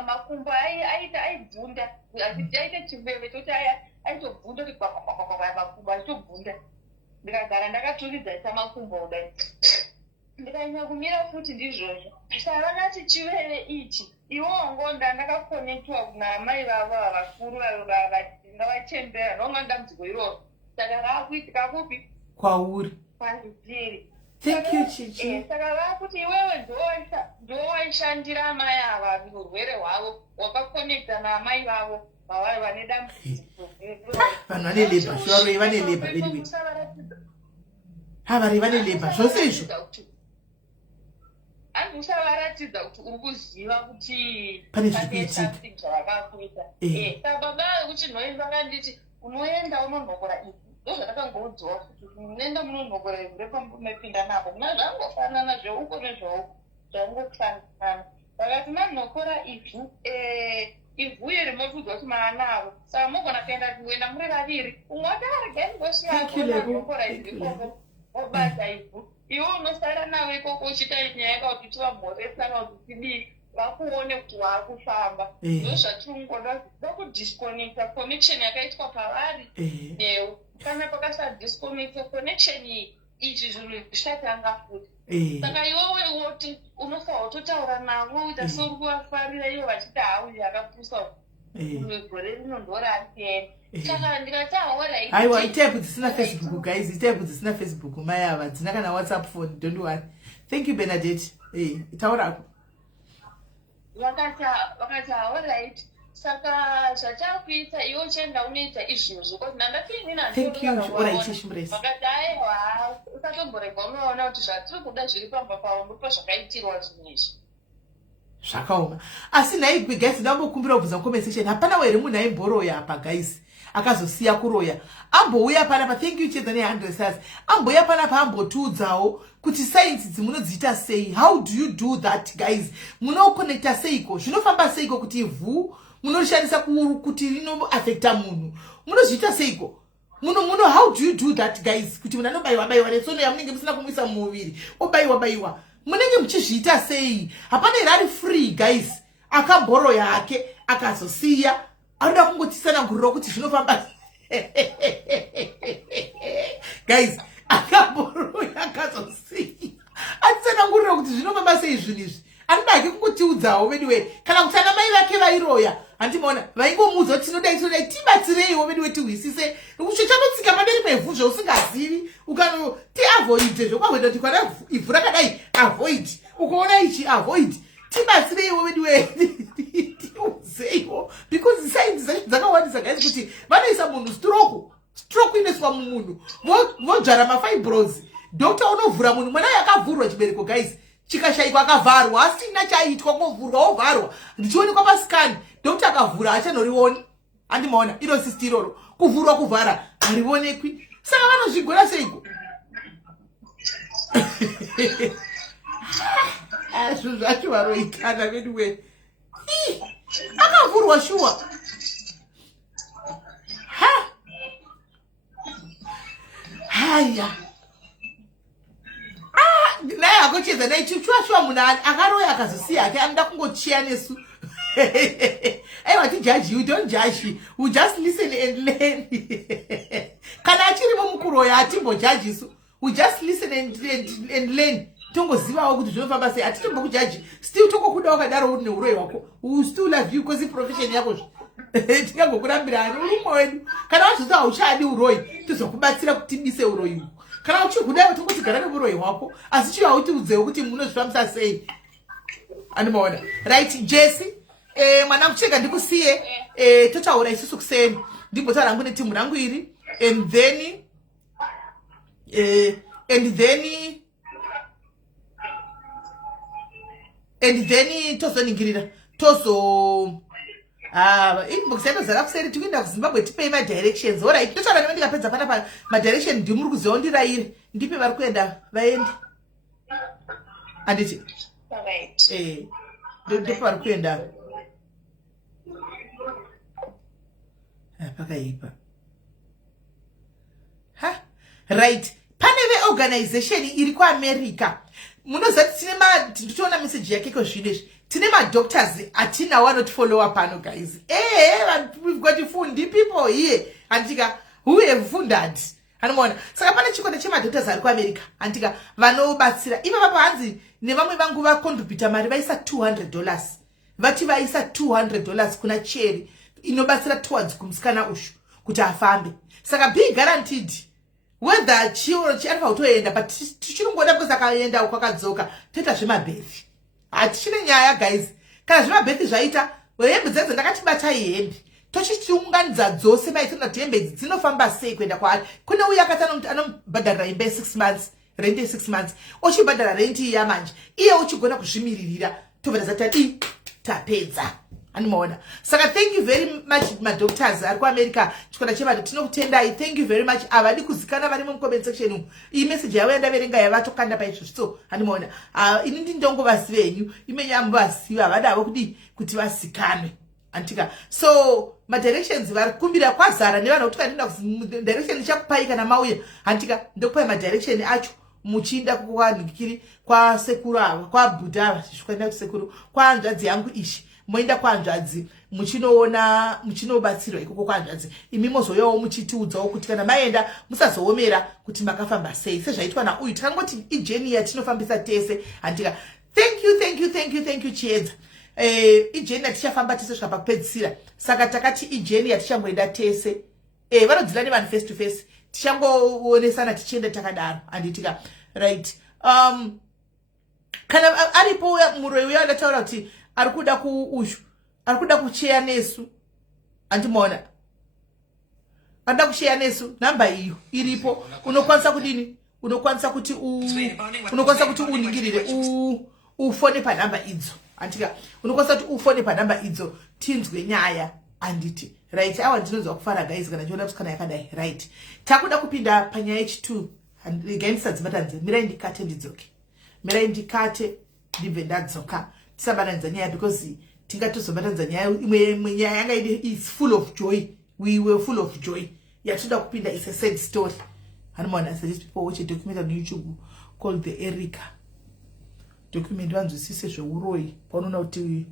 makumbo aibvunda aita chiveve toti aitobvunda kuti makumbo aitobvunda ndikagara ndakaturidza makumbo kudai ndikanyanya kumira futi ndizvozvo saka vakati chiveve ichi iwo ngonda ndakakonektiwa naamai vavo vakuru vavachembera ndonga ndamdziko iroro saka raakuitika kupi kwauri kwanziri Thank you, Chichi. Saka vakuti iwewe ndo waishandira amai ava urwere hwavo wakakonekta naamai vavo vavari vane dambudziko vanhu vane lebha shoroi vane lebha bedwe havari vane lebha zvose izvo hanzi usavaratidza kuti uri kuziva kuti pane zvikuitika zvavakakuita saka baba vekuchinhoi vakanditi unoenda unonhokora ivi ndozvandakangoudziwa kuti munoenda munonhokora ivhu repamepinda napo muna zvangofanana zveuko nezveuko zvangokufanana vakati manhokora ivhu ivhuyo rimotudzwa kuti maanavo saka mogona kuenda muri vaviri umwe wataregai ngoshi yako manhokora ivhu ikoko obata ivhu iwe unosara nawo ikoko uchiita nyaya kauti tivamhoresa kana kuti tidii vakuone kuti waakufamba ndozvatirungoda dokudisconnecta connection yakaitwa pavari neu kana pakasadisconnecta connection iyi izvi zvinhu zvishatanga futi saka iwewe woti unofanwa kutotaura navo uita seuri kuvafarira ivo vachiti hauyu yakapusa gore rino ndoratieni saka ndikati ahorai aiwa itaipu dzisina Facebook guys itaipu dzisina Facebook mai ava dzina kana WhatsApp phone don't worry thank you Bernadette taurako vakati alright saka zvatakuita iwe uchienda unoita izvozvo kuti ndandapininaakati aiwa usatomborega unoona kuti zvatiri kuda zviri pamba pavo ndipo zvakaitirwa zvinhu izvi zvakaoma asi nhai guys ndambokumbira kubvunza mucomment hapana here munhu aimboroya apa guys akazosiya kuroya ambouya panapa thank you chedza ne100 stars ambouya panapa ambotiudzawo kuti sainzi dzimunodziita sei how do you do that guys munokonekta seiko zvinofamba seiko kuti ivhu munoshandisa kuti rinoaffecta munhu munozviita seiko muno how do you do that guys kuti munhu anobayiwa netsono yamunenge musina kumwisa mumuviri obayiwa munenge muchizviita sei hapana here ari free guys akamboroya hake akazosiya anoda kungotsanangurira kuti zvinofamba guys akamboroya akazosiya atsanangurira kuti zvinofamba sei zvinhu izvi anoda hake kungotiudzawo vediwe kana kuti ana mai vake vairoya handimaona vaingomuudza kuti tinodai tibatsireiwo vediwe tiwisise chanotsika pamberi pevhu zvausingazivi ukanoti avoid zvokwakuenda kuti kana ivhu rakadai avoid ukaona ichi avoid tibatsireiwo vediwe tiuzeiwo because sainzi zacho dzakawandisa guys kuti vanoisa munhu stroke inoiswa mumunhu vodzvara mafibros dokta unovhura munhu mwana yakavhurwa chibereko guys chikashayikwa akavharwa asina chaitwa ngovhurwa ovharwa ndichionekwa pasikani dokta akavhura achanorioni handimaona iro sisti iroro kuvhurwa kuvhara harionekwi saka vanozvigona seiko zvinhu zvacho varoitana veduwe akavhurwa shuwa haya naye akochedza naichuchuashuwa munhu akaroya akazosiya ake anoda kungochiya nesu aiwa tijaji you don't judge you just listen and learn kana achirimo mukuroya hatimbojajisu we just listen and learn tongozivawo kuti zvinofamba sei hatitombokujaji still tokokuda wakadaro uri neuroyi wako we still love you because profession yakozvo tingangokurambira ari urumwe wedu kana wazvizva hauchadi uroyi tozokubatsira kuti tibise uroyi kana uchigudaiwo tongotigara neuroyi hwako asi chiva hautiudzewo kuti munozvifambisa sei andimaona right Jesse mwana kucheka ndikusiye totaura isusu kuseni ndimbotaura hangu netimu rangu iri and then and then tozoningirira inbox yako zara kuseri tikuenda kuZimbabwe tipei directions. Alright, totaura newe ndikapedza pana direction ndimuri kuziva ndirayire ndipe vari kuenda vaende anditi ndipo vari kuenda pakaipa right. Pane veorganization iri kuAmerica munozati tinoona message yake kozvinezvi tine madoctors atina wanotifollowa pano guys. We've got fundi people here antika who have funded anoona. Saka pane chikwata chemadoctors ari kuAmerica antika vanobatsira iva papa hanzi nevamwe vangu vakontribhuta mari vaisa $200 vati vaisa $200 kuna cheri inobatsira towards kumusikana ushu kuti afambe. Saka be guaranteed whether chioro chiarifa kutoenda but tichiringoda because akaenda kwakadzoka toita zvemabhethi hatichine nyaya guys. Kana zvemabhethi zvaita hembe dzedzo ndakatibatai hembe tochichiunganidza dzose maitsona kuti hembe idzi dzinofamba sei kuenda kwaari. Kune uya akati anobhadharira imba ye6 months rent ye6 months ochibhadhara renti yamanje iye uchigona kuzvimiririra tobva tazati tapedza animaona. Saka thank you very much madoctors ari kuAmerica chikwata chevadu tinokutendai. Thank you very much. Avadi kuzikana vari mucomment section umu iyi message yavo yandaverenga yavatokanda paizvozvo so animaona ini ndindongovazi venyu imenyambovaziva havadavo kuti vazikanwe antika. So madirections vari kumbira kwazara nevanhu kuti kandienda direction ichakupai kana mauya antika ndokupai madirection acho muchiinda kukwanikiri kwasekuru ava kwabudha ava zvichikuenda kuti sekuru kwahanzvadzi yangu ishi moenda kwanzvadzi muchinobatsirwa ikoko kwanzvadzi imi mozoyawo muchitiudzawo kuti kana maenda musazoomera kuti makafamba sei sezvaitwa nauyu takangoti ijeni yatinofambisa tese andika. Thank you chiedza. Ijeni yatichafamba tese svika pakupedzisira saka takati ijeni yatichangoenda tese vanodzira nevanhu face to face tichangoonesana tichienda takadaro anditika right. Kana aripo muroi uya ndataura kuti ari kuda kuushu ari kuda kucheya nesu andimaona anda kusheya nesu namba iyo iripo unokwanisa kudini unokwanisa kuti uningirire ufone panamba idzo antika unokwanisa kuti ufone panamba idzo tinzwe nyaya anditi right. Awa ndinonzwa kufara guys kana ndiona kusikana yakadai right. Takuda kupinda panyaya yechi2 ndisadzibatanidze mirai ndikate ndidzoke mirai ndikate ndibve ndadzoka tisabatanidza nyaya because tingatozobatanidza nyaya imwe nyaya yanga is full of joy. We were full of joy. Yatoda kupinda is a sad story. Hanomaona suggest people watch a documentary on YouTube called The Erica document. Vanzwisise zveuroi paunoona kuti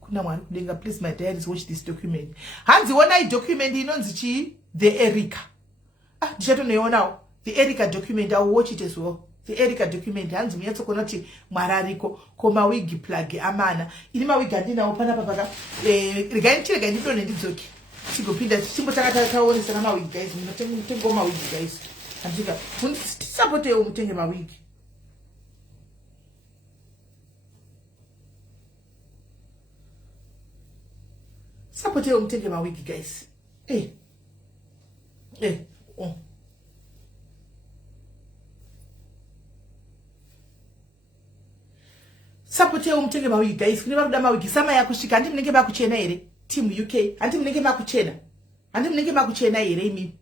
kuna mwari kudenga. Please my diaries watch this document. Hanzi wonai document inonzi chi The Erica. Ndichatonoionawo The Erica document. I will watch it as well. The Erica document hanzi munyatsokuona kuti mwari ariko komawigi plug amana ini mawigi andinawo panapa paka regai ndidone ndidzoke tigopinda tichimbotakaonesana mawigi guys. Munotenga mawigi guys andika tisapotewo mutenge mawigi. Sapotewo mutenge mawigi guys. Sapotewo mutenge mawigi guys. Kune vari kuda mawigi sama yakusvika handi munenge makuchena here team UK handi munenge makuchena here imi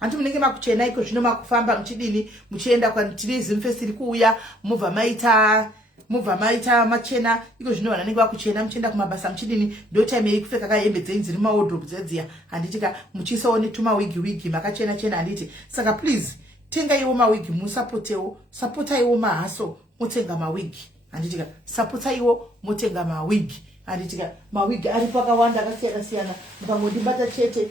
handi munenge makuchena iko zvino makufamba muchidini muchienda kwatiri Zimfest iri kuuya mubva maita machena iko zvino vanhu vanenge vakuchena muchienda kumabasa muchidini ndo time yekupfeka kahembe dzenyu dziri mawardrobe dzedziya handitika muchiisawo netumawigi makachena handiti. Saka please tengaiwo mawigi musapotewo sapotaiwo mahaso mutenga mawigi handitika sapotaiwo mutenga mawigi handitika. Mawigi aripo akawanda akasiyana mukangondibata chete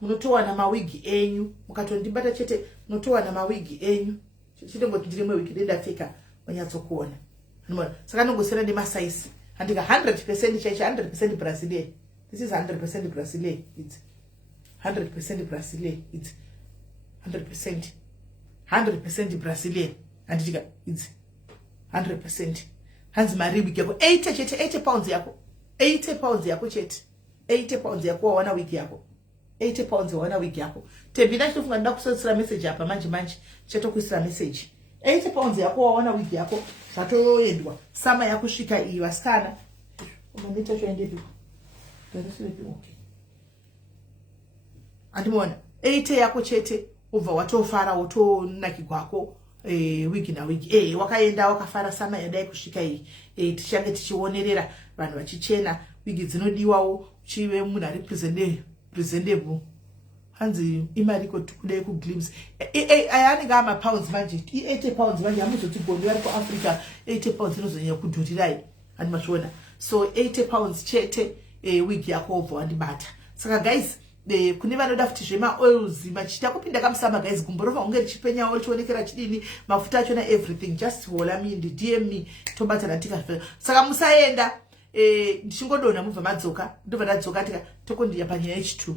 munotowana mawigi enyu mukatondibata chete munotowana mawigi enyu chitongoti ndiri mewigi dendapfeka wanyatsokuona. Saka nongosiyana nemasaisi handika 100% chaicho 100% Brazilian. This is 100% Brazilian. It's 100% Brazilian. It's 100% Brazilian. Handika it's 100%. Hanzi maribiki yako 80 chete 80 pounds yako 80 pounds yako chete 80 pounds yako wana wiki yako 80 pounds waona wig yako. Tembina chitofunga nda kusensera message apa manje chatokuisira message. 80 pounds yako waona wig yako zvatoendwa. Sama yakusvika iyi vasikana. Umanita choende biku. Okay. Andimona 80 yako chete ubva watofara wotonaki kwako wiki na wiki wakaenda wakafara sama yadai kusvika iyi tichange tichionerera vanhu vachichena wigi dzinodiwawo chive munhu ari presentable hanzi imariko kudai kuglimpse anenge amapounds manje 80 pounds manje hamuzotigoni vari kuafrica 80 pounds inozonyanya kudhurirai handimachiona so 80 pounds chete wigi yako obva wandibata saka guys kune vanoda futi zvemaoils machita kupinda kamusama guys gumbo rova unge richipenya oil chionekera chidini mafuta achona everything just hola me and DM me tobatana tika saka musaenda ndichingodona mubva madzoka ndobva ndadzoka tika tokondiya panyaya H2